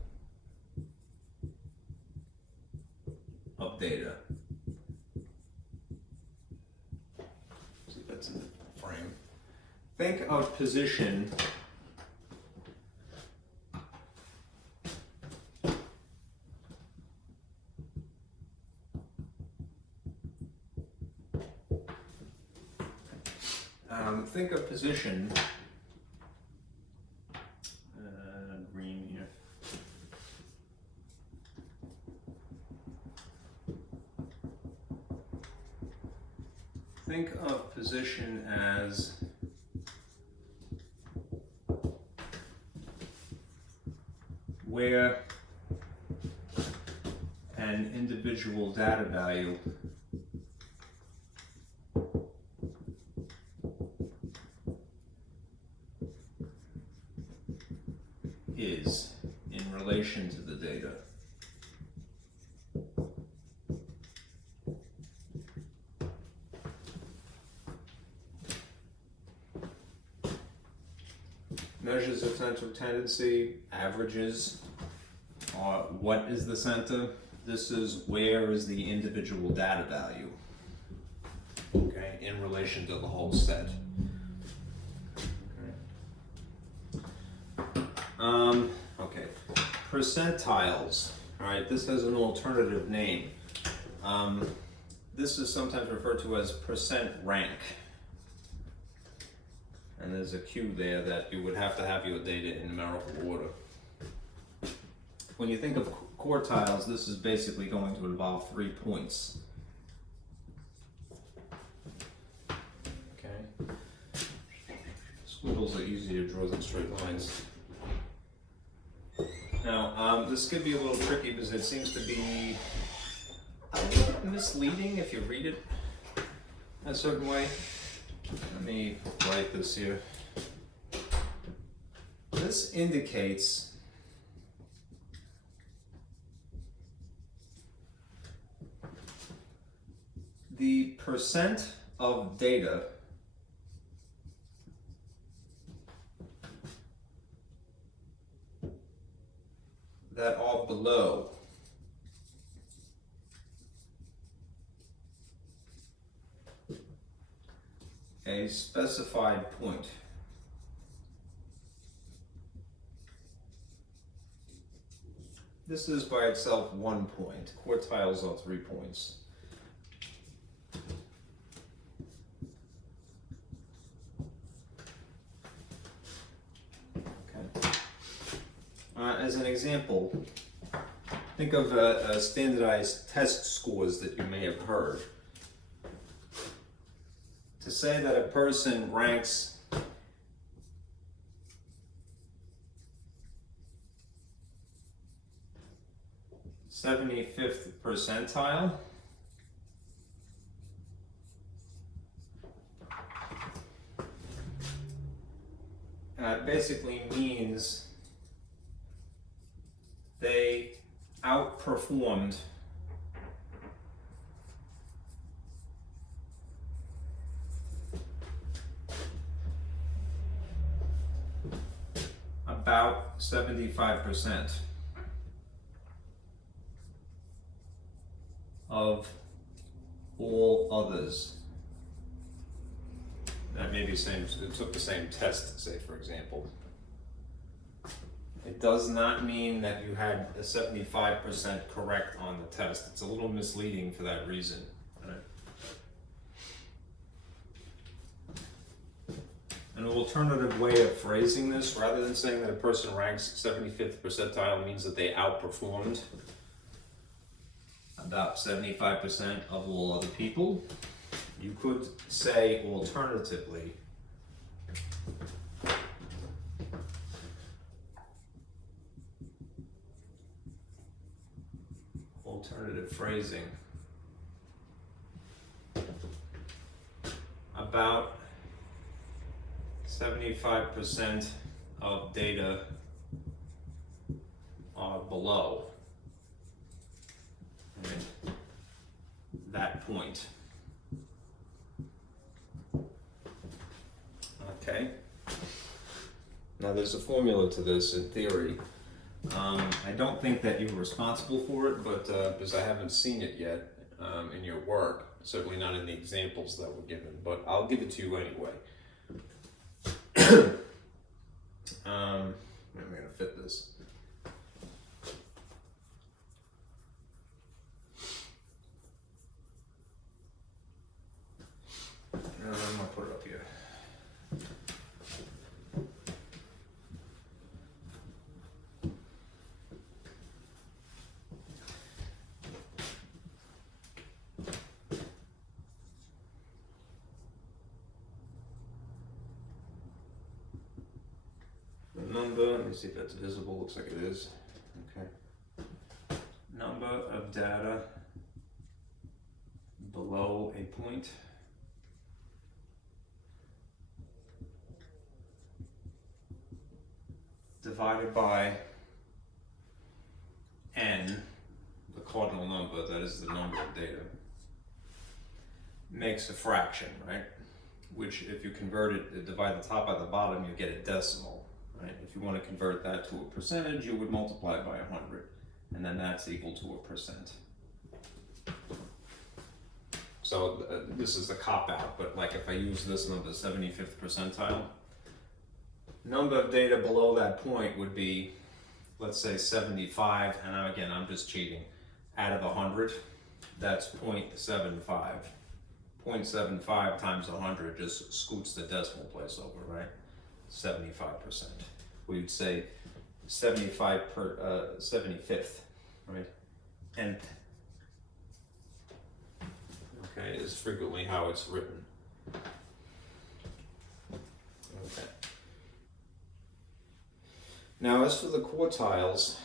of data. See if that's in the frame. Think of position green here. Think of position as where an individual data value is in relation to the data. Measures of central tendency, averages, are what is the center? This is where is the individual data value, okay, in relation to the whole set. Okay. Okay, percentiles. All right, this has an alternative name. This is sometimes referred to as percent rank. And there's a cue there that you would have to have your data in numerical order. When you think of quartiles, this is basically going to involve 3 points. Okay. Squiggles are easier to draw than straight lines. Now, this could be a little tricky because it seems to be a little misleading if you read it a certain way. Let me write this here. This indicates the percent of data that are below a specified point. This is by itself 1 point. Quartiles are 3 points. Okay. As an example, think of standardized test scores that you may have heard. To say that a person ranks '75th percentile, basically means they outperformed about 75% of all others. That may be saying it took the same test, say, for example. It does not mean that you had a 75% correct on the test. It's a little misleading for that reason. Right? An alternative way of phrasing this, rather than saying that a person ranks 75th percentile, means that they outperformed about 75% of all other people. You could say alternatively, alternative phrasing, about 75% of data are below that point. Okay. Now there's a formula to this in theory. I don't think that you're responsible for it, but because I haven't seen it yet in your work, certainly not in the examples that were given, but I'll give it to you anyway. I'm going to fit this. I'm going to put it up here. Number, let me see if that's visible, looks like it is. Okay. Number of data below a point divided by n, the cardinal number, that is the number of data, makes a fraction, right? Which if you convert it, divide the top by the bottom, you get a decimal. Right? If you want to convert that to a percentage, you would multiply it by 100, and then that's equal to a percent. So this is the cop-out, but like if I use this number, 75th percentile, number of data below that point would be, let's say 75, and again, I'm just cheating. Out of 100, that's 0.75. 0.75 times 100 just scoots the decimal place over, right? 75%. We would say 75/75th, right? Nth. Okay, is frequently how it's written. Okay. Now, as for the quartiles,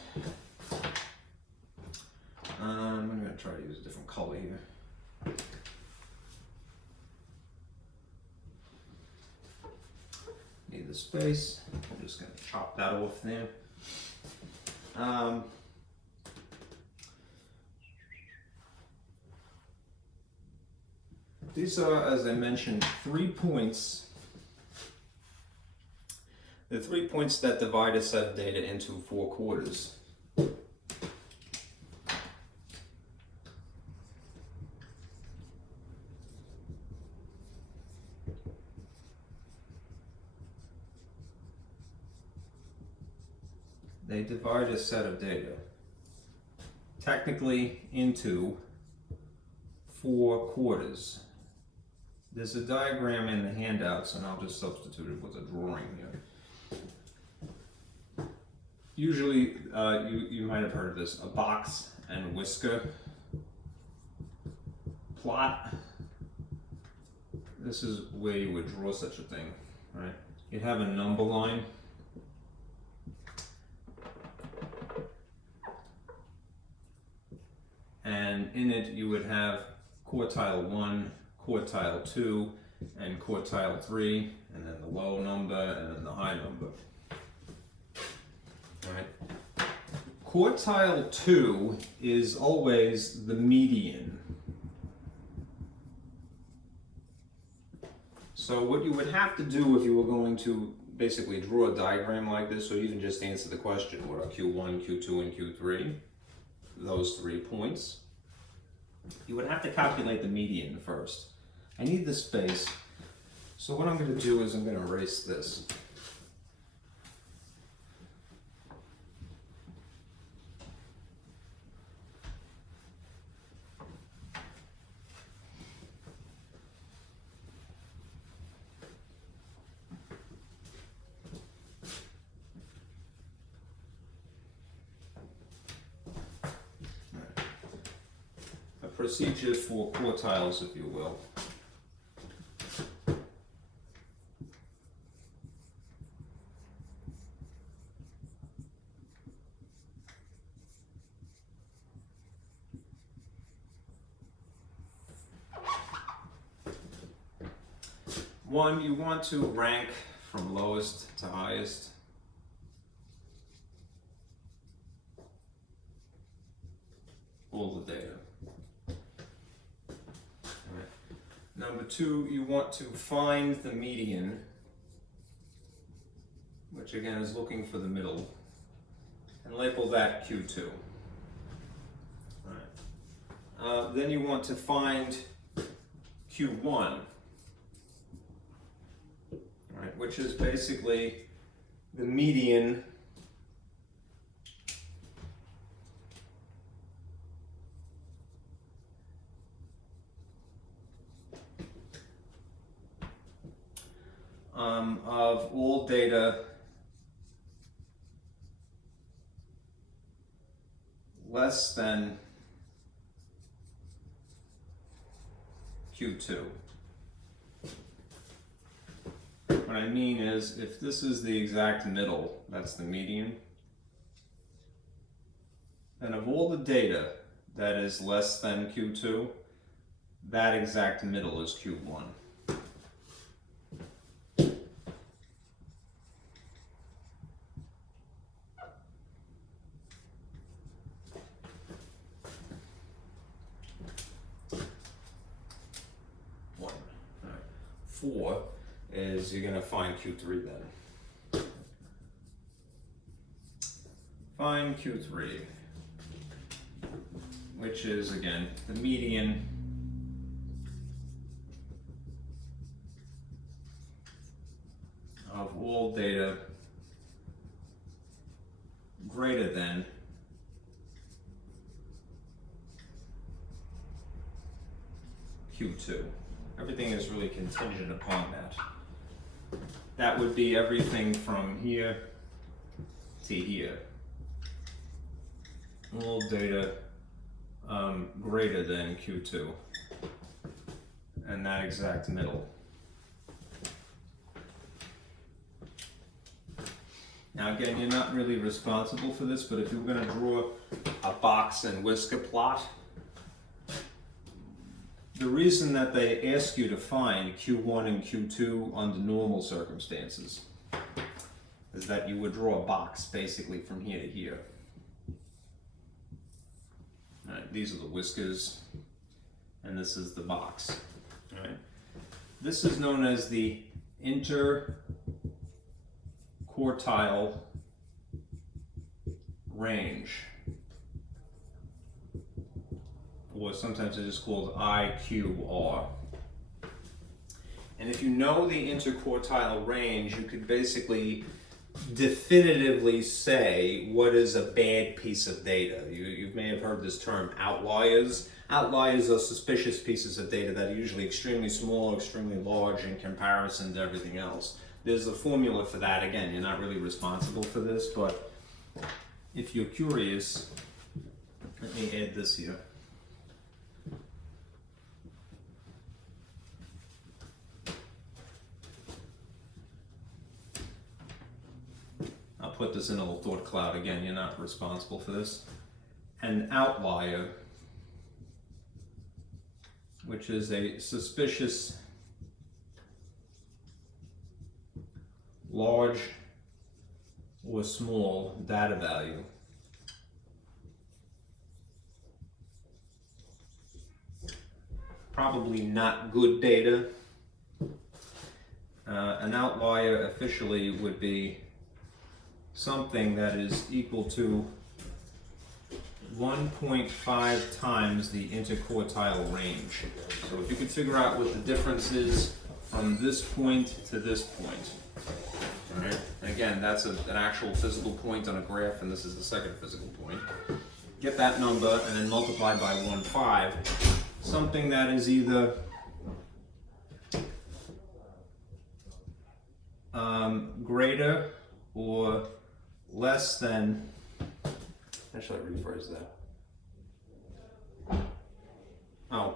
I'm going to try to use a different color here. Need the space. I'm just going to chop that off there. These are, as I mentioned, 3 points. The 3 points that divide a set of data into 4 quarters. They divide a set of data technically into 4 quarters. There's a diagram in the handouts, and I'll just substitute it with a drawing here. Usually, you might have heard of this, a box and whisker plot. This is where you would draw such a thing, right? You'd have a number line. And in it, you would have quartile 1, quartile 2, and quartile 3, and then the low number, and then the high number. All right. Quartile 2 is always the median. So what you would have to do if you were going to basically draw a diagram like this, or even just answer the question, what are Q1, Q2, and Q3? Those 3 points. You would have to calculate the median first. I need the space, so what I'm going to do is I'm going to erase this. Procedure for quartiles, if you will. One, you want to rank from lowest to highest. All the data. Number 2, you want to find the median, which again is looking for the middle, and label that Q2. All right. Then you want to find Q1, right, which is basically the median of all data less than Q2. What I mean is, if this is the exact middle, that's the median, then of all the data that is less than Q2, that exact middle is Q1. Four is you're going to find Q3 then. Find Q3, which is again the median of all data greater than Q2. Everything is really contingent upon that. That would be everything from here to here. All data greater than Q2. And that exact middle. Now again, you're not really responsible for this, but if you were going to draw a box and whisker plot, the reason that they ask you to find Q1 and Q2 under normal circumstances is that you would draw a box basically from here to here. All right, these are the whiskers, and this is the box. All right. This is known as the interquartile range, or sometimes it is called IQR. And if you know the interquartile range, you could basically definitively say what is a bad piece of data. You may have heard this term outliers. Outliers are suspicious pieces of data that are usually extremely small, extremely large in comparison to everything else. There's a formula for that. Again, you're not really responsible for this, but if you're curious, let me add this here. I'll put this in a little thought cloud. Again, you're not responsible for this. An outlier, which is a suspicious large or small data value. Probably not good data. An outlier officially would be something that is equal to 1.5 times the interquartile range. So if you could figure out what the difference is from this point to this point. All right. And again, that's an actual physical point on a graph, and this is the second physical point. Get that number and then multiply by 1.5. Something that is either greater or less than, how should I rephrase that? Oh,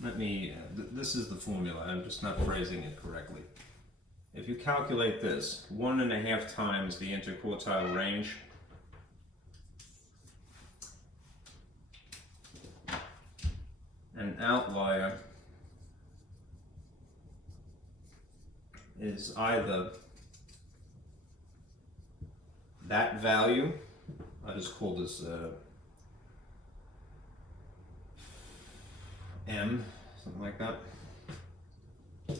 let me, this is the formula, I'm just not phrasing it correctly. If you calculate this, 1.5 times the interquartile range, an outlier is either that value, I'll just call this M, something like that. I'm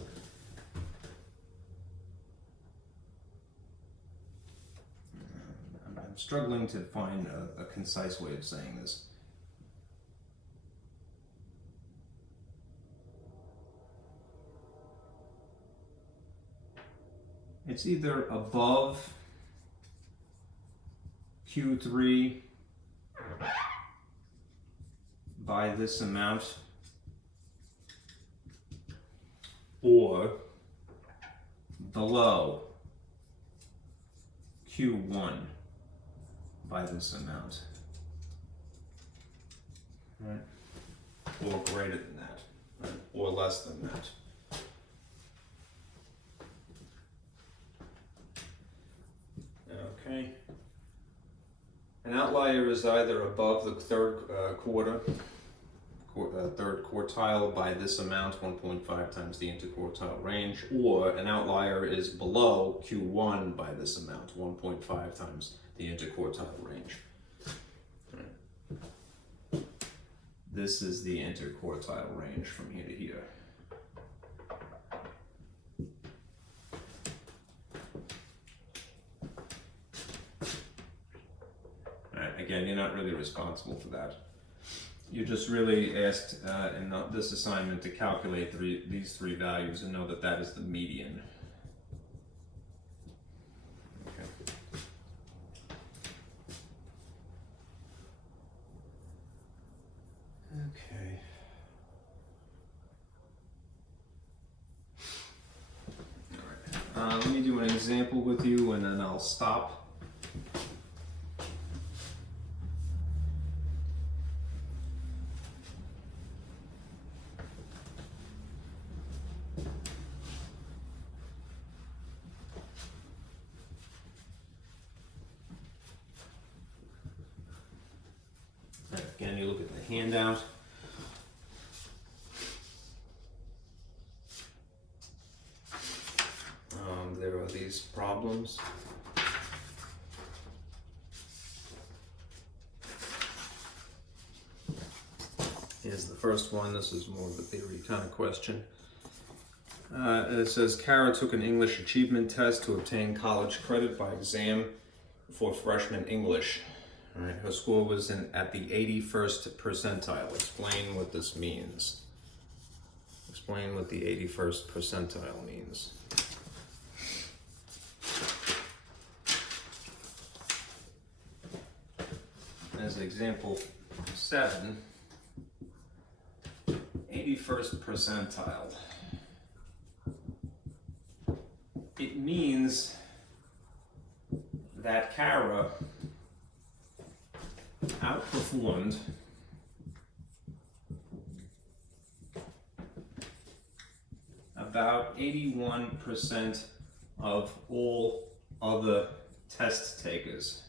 struggling to find a concise way of saying this. It's either above Q3 by this amount or below Q1 by this amount, right? Or greater than that, right? Or less than that. Okay. An outlier is either above the third quartile by this amount, 1.5 times the interquartile range, or an outlier is below Q1 by this amount, 1.5 times the interquartile range. Right. This is the interquartile range from here to here. Again, you're not really responsible for that. You just really asked in this assignment to calculate these three values and know that that is the median. me do an example with you and then I'll stop. Again, you look at the handout. There are these problems. Here's the first one. This is more of a theory kind of question. It says, Kara took an English achievement test to obtain college credit by exam for freshman English. All right, her score was at the 81st percentile. Explain what this means. Explain what the 81st percentile means. As example 7, 81st percentile. It means that Kara outperformed about 81% of all other test takers.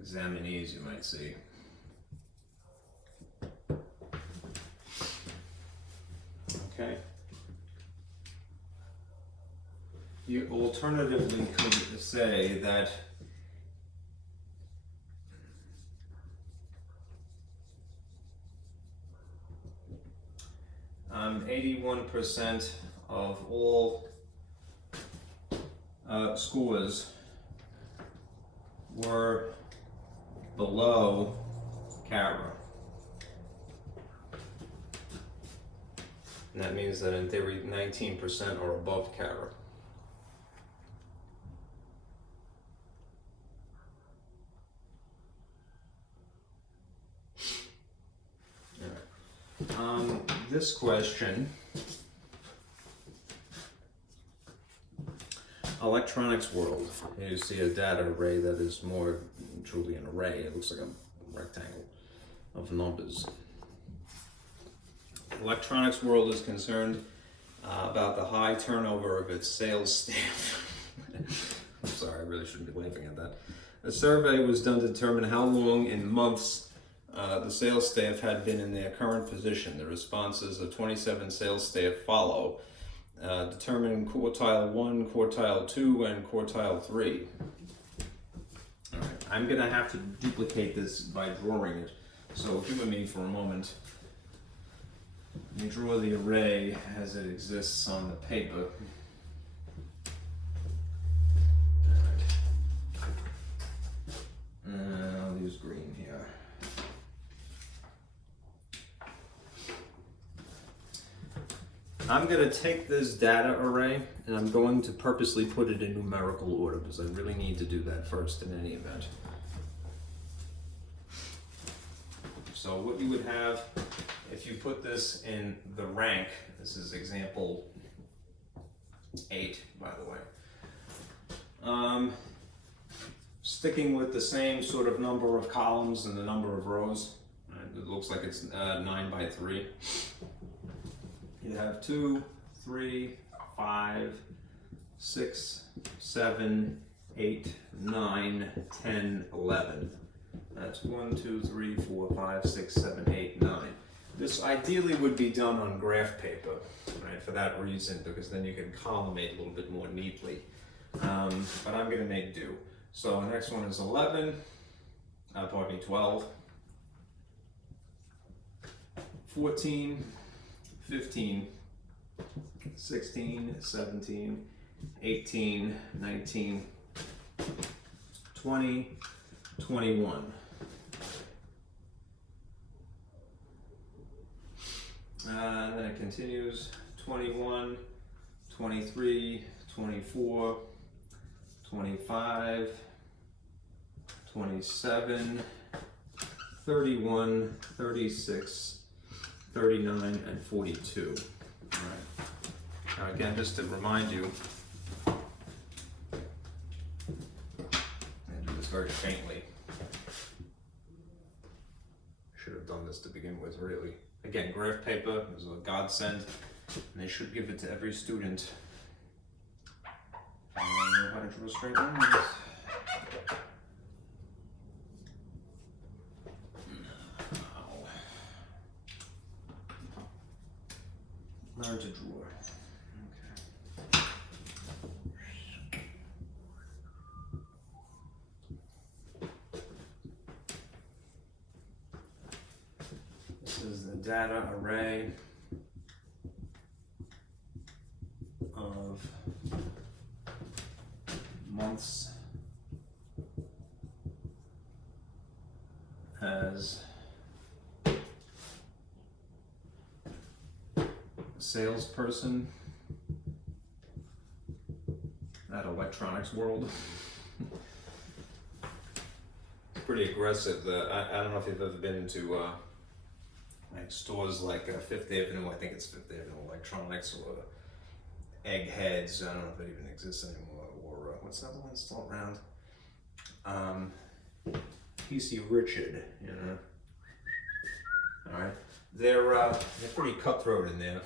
Examinees, you might see. Okay. You alternatively could say that um, 81% of all scores were below Kara. And that means that in theory 19% are above Kara. This question, electronics world, you see a data array that is more truly an array. It looks like a rectangle of numbers. Electronics world is concerned about the high turnover of its sales staff. I'm sorry, I really shouldn't be laughing at that. A survey was done to determine how long in months the sales staff had been in their current position. The responses of 27 sales staff follow. Determine quartile 1, quartile 2, and quartile 3. All right, I'm going to have to duplicate this by drawing it. So humor me for a moment. Let me draw the array as it exists on the paper. I'll use green here. I'm going to take this data array and I'm going to purposely put it in numerical order because I really need to do that first in any event. So what you would have if you put this in the rank, this is example 8, by the way. Sticking with the same sort of number of columns and the number of rows, it looks like it's 9 by 3. You have 2, 3, 5, 6, 7, 8, 9, 10, 11. That's 1, 2, 3, 4, 5, 6, 7, 8, 9. This ideally would be done on graph paper, right? For that reason, because then you can collimate a little bit more neatly. But I'm going to make do. So the next one is 11. 12. 14. 15, 16, 17, 18, 19, 20, 21. And then it continues, 21, 23, 24, 25, 27, 31, 36, 39, and 42. All right. Now again, just to remind you, words very faintly. Should have done this to begin with, really. Again, graph paper is a godsend, and they should give it to every student. I know how to draw straight lines. Learn to draw. Okay. This is the data array of months as salesperson at electronics world. It's pretty aggressive. I don't know if you've ever been into like stores like Fifth Avenue. I think it's Fifth Avenue Electronics, or Eggheads. I don't know if it even exists anymore. Or what's the other one still around? PC Richard. You know. All right. They're pretty cutthroat in there,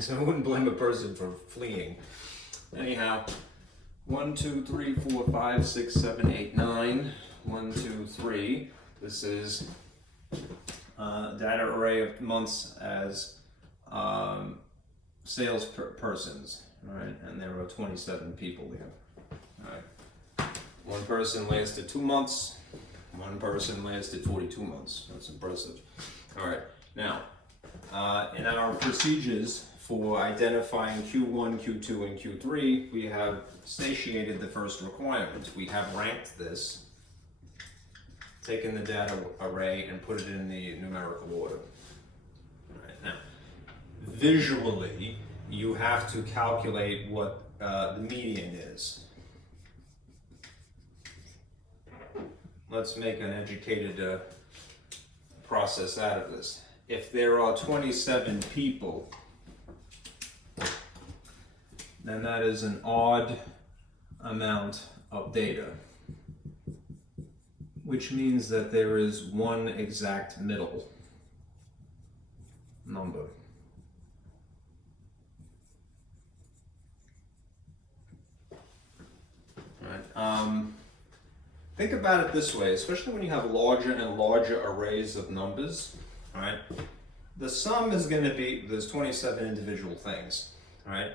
so I wouldn't blame a person for fleeing. Anyhow, 1, 2, 3, 4, 5, 6, 7, 8, 9. 1, 2, 3. This is data array of months as salespersons. All right, and there are 27 people there. All right, one person lasted 2 months. One person lasted 42 months. That's impressive. All right, now, in our procedures for identifying Q1, Q2, and Q3, we have satiated the first requirement. We have ranked this, taken the data array, and put it in the numerical order. All right, now, visually, you have to calculate what the median is. Let's make an educated process out of this. If there are 27 people, then that is an odd amount of data, which means that there is one exact middle number. Right. Think about it this way, especially when you have larger and larger arrays of numbers, right? The sum is going to be, there's 27 individual things, right?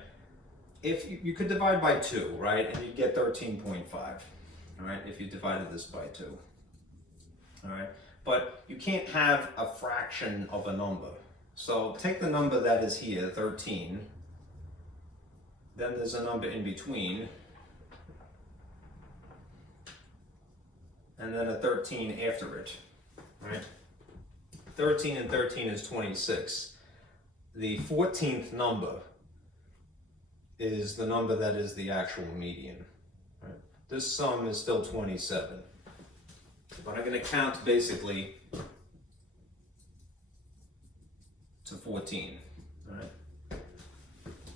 If you could divide by 2, right? And you'd get 13.5, all right? If you divided this by 2, all right? But you can't have a fraction of a number. So take the number that is here, 13, then there's a number in between, and then a 13 after it, right? 13 and 13 is 26. The 14th number is the number that is the actual median, right? This sum is still 27. But I'm going to count basically to 14, all right?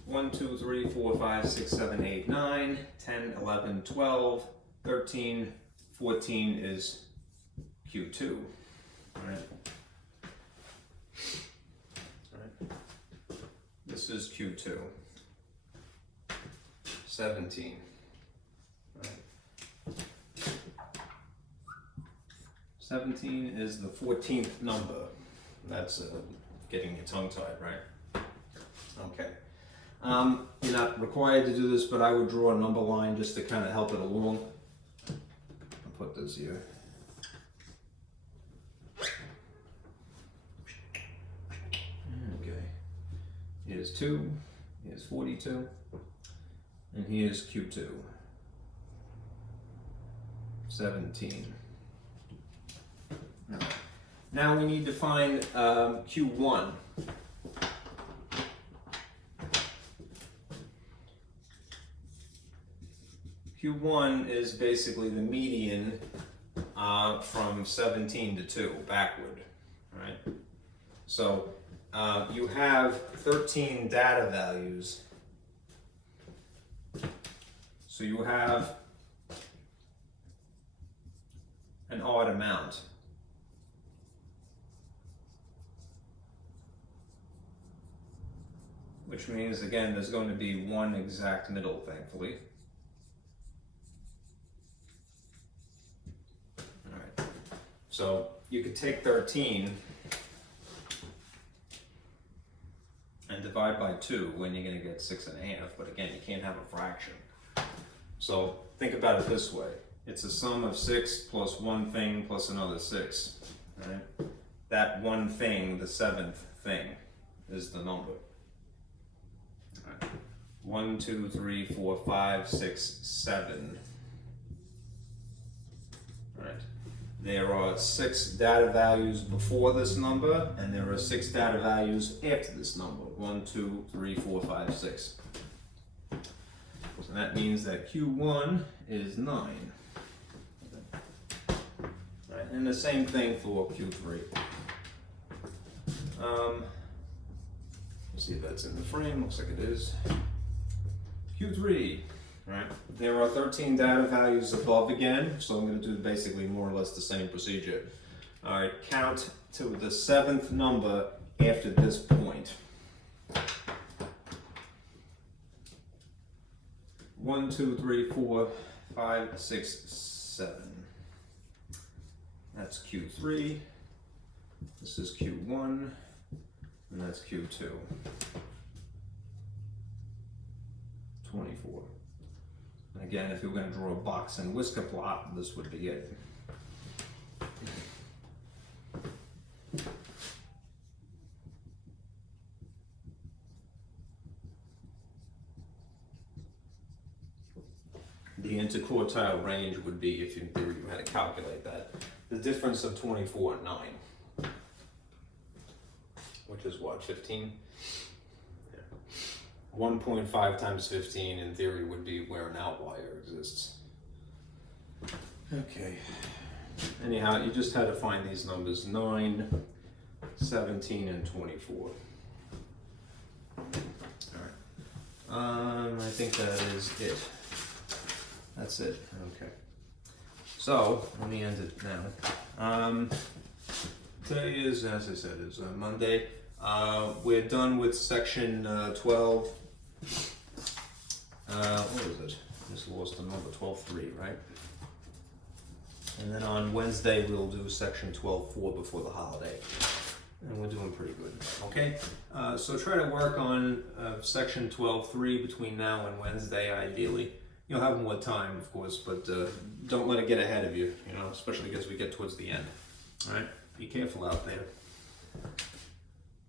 1, 2, 3, 4, 5, 6, 7, 8, 9, 10, 11, 12, 13, 14 is Q2, all right? All right. This is Q2. 17. All right. 17 is the 14th number. That's getting your tongue tied, right? Okay. You're not required to do this, but I would draw a number line just to kind of help it along. I'll put this here. Okay. Here's 2, here's 42, and here's Q2. 17. All right. Now we need to find Q1. Q1 is basically the median from 17 to 2, backward, right? So you have 13 data values. So you have odd amount. Which means, again, there's going to be one exact middle, thankfully. All right. So you could take 13 and divide by 2 when you're going to get 6.5, but again, you can't have a fraction. So think about it this way. It's a sum of 6 plus one thing plus another 6. Right? That one thing, the 7th thing, is the number. Right. 1, 2, 3, 4, 5, 6, 7. Right. There are 6 data values before this number, and there are 6 data values after this number. 1, 2, 3, 4, 5, 6. So that means that Q1 is 9. Right, and the same thing for Q3. Let's see if that's in the frame. Looks like it is. Q3. Right. There are 13 data values above again, so I'm going to do basically more or less the same procedure. All right, count to the 7th number after this point. 1, 2, 3, 4, 5, 6, 7. That's Q3. This is Q1, and that's Q2. 24. Again, if you were going to draw a box and whisker plot, this would be it. The interquartile range would be, if in theory you had to calculate that, the difference of 24 and 9, which is what, 15? 1.5 times 15 in theory would be where an outlier exists. Okay. Anyhow, you just had to find these numbers 9, 17, and 24. Alright. I think that is it. That's it. Okay. So, let me end it now. Today is, as I said, is Monday. We're done with section 12. What was it? Just lost the number, 12.3, right? And then on Wednesday, we'll do section 12.4 before the holiday. And we're doing pretty good, okay? So try to work on section 12.3 between now and Wednesday, ideally. You'll have more time, of course, but don't let it get ahead of you, especially as we get towards the end. All right? Be careful out there.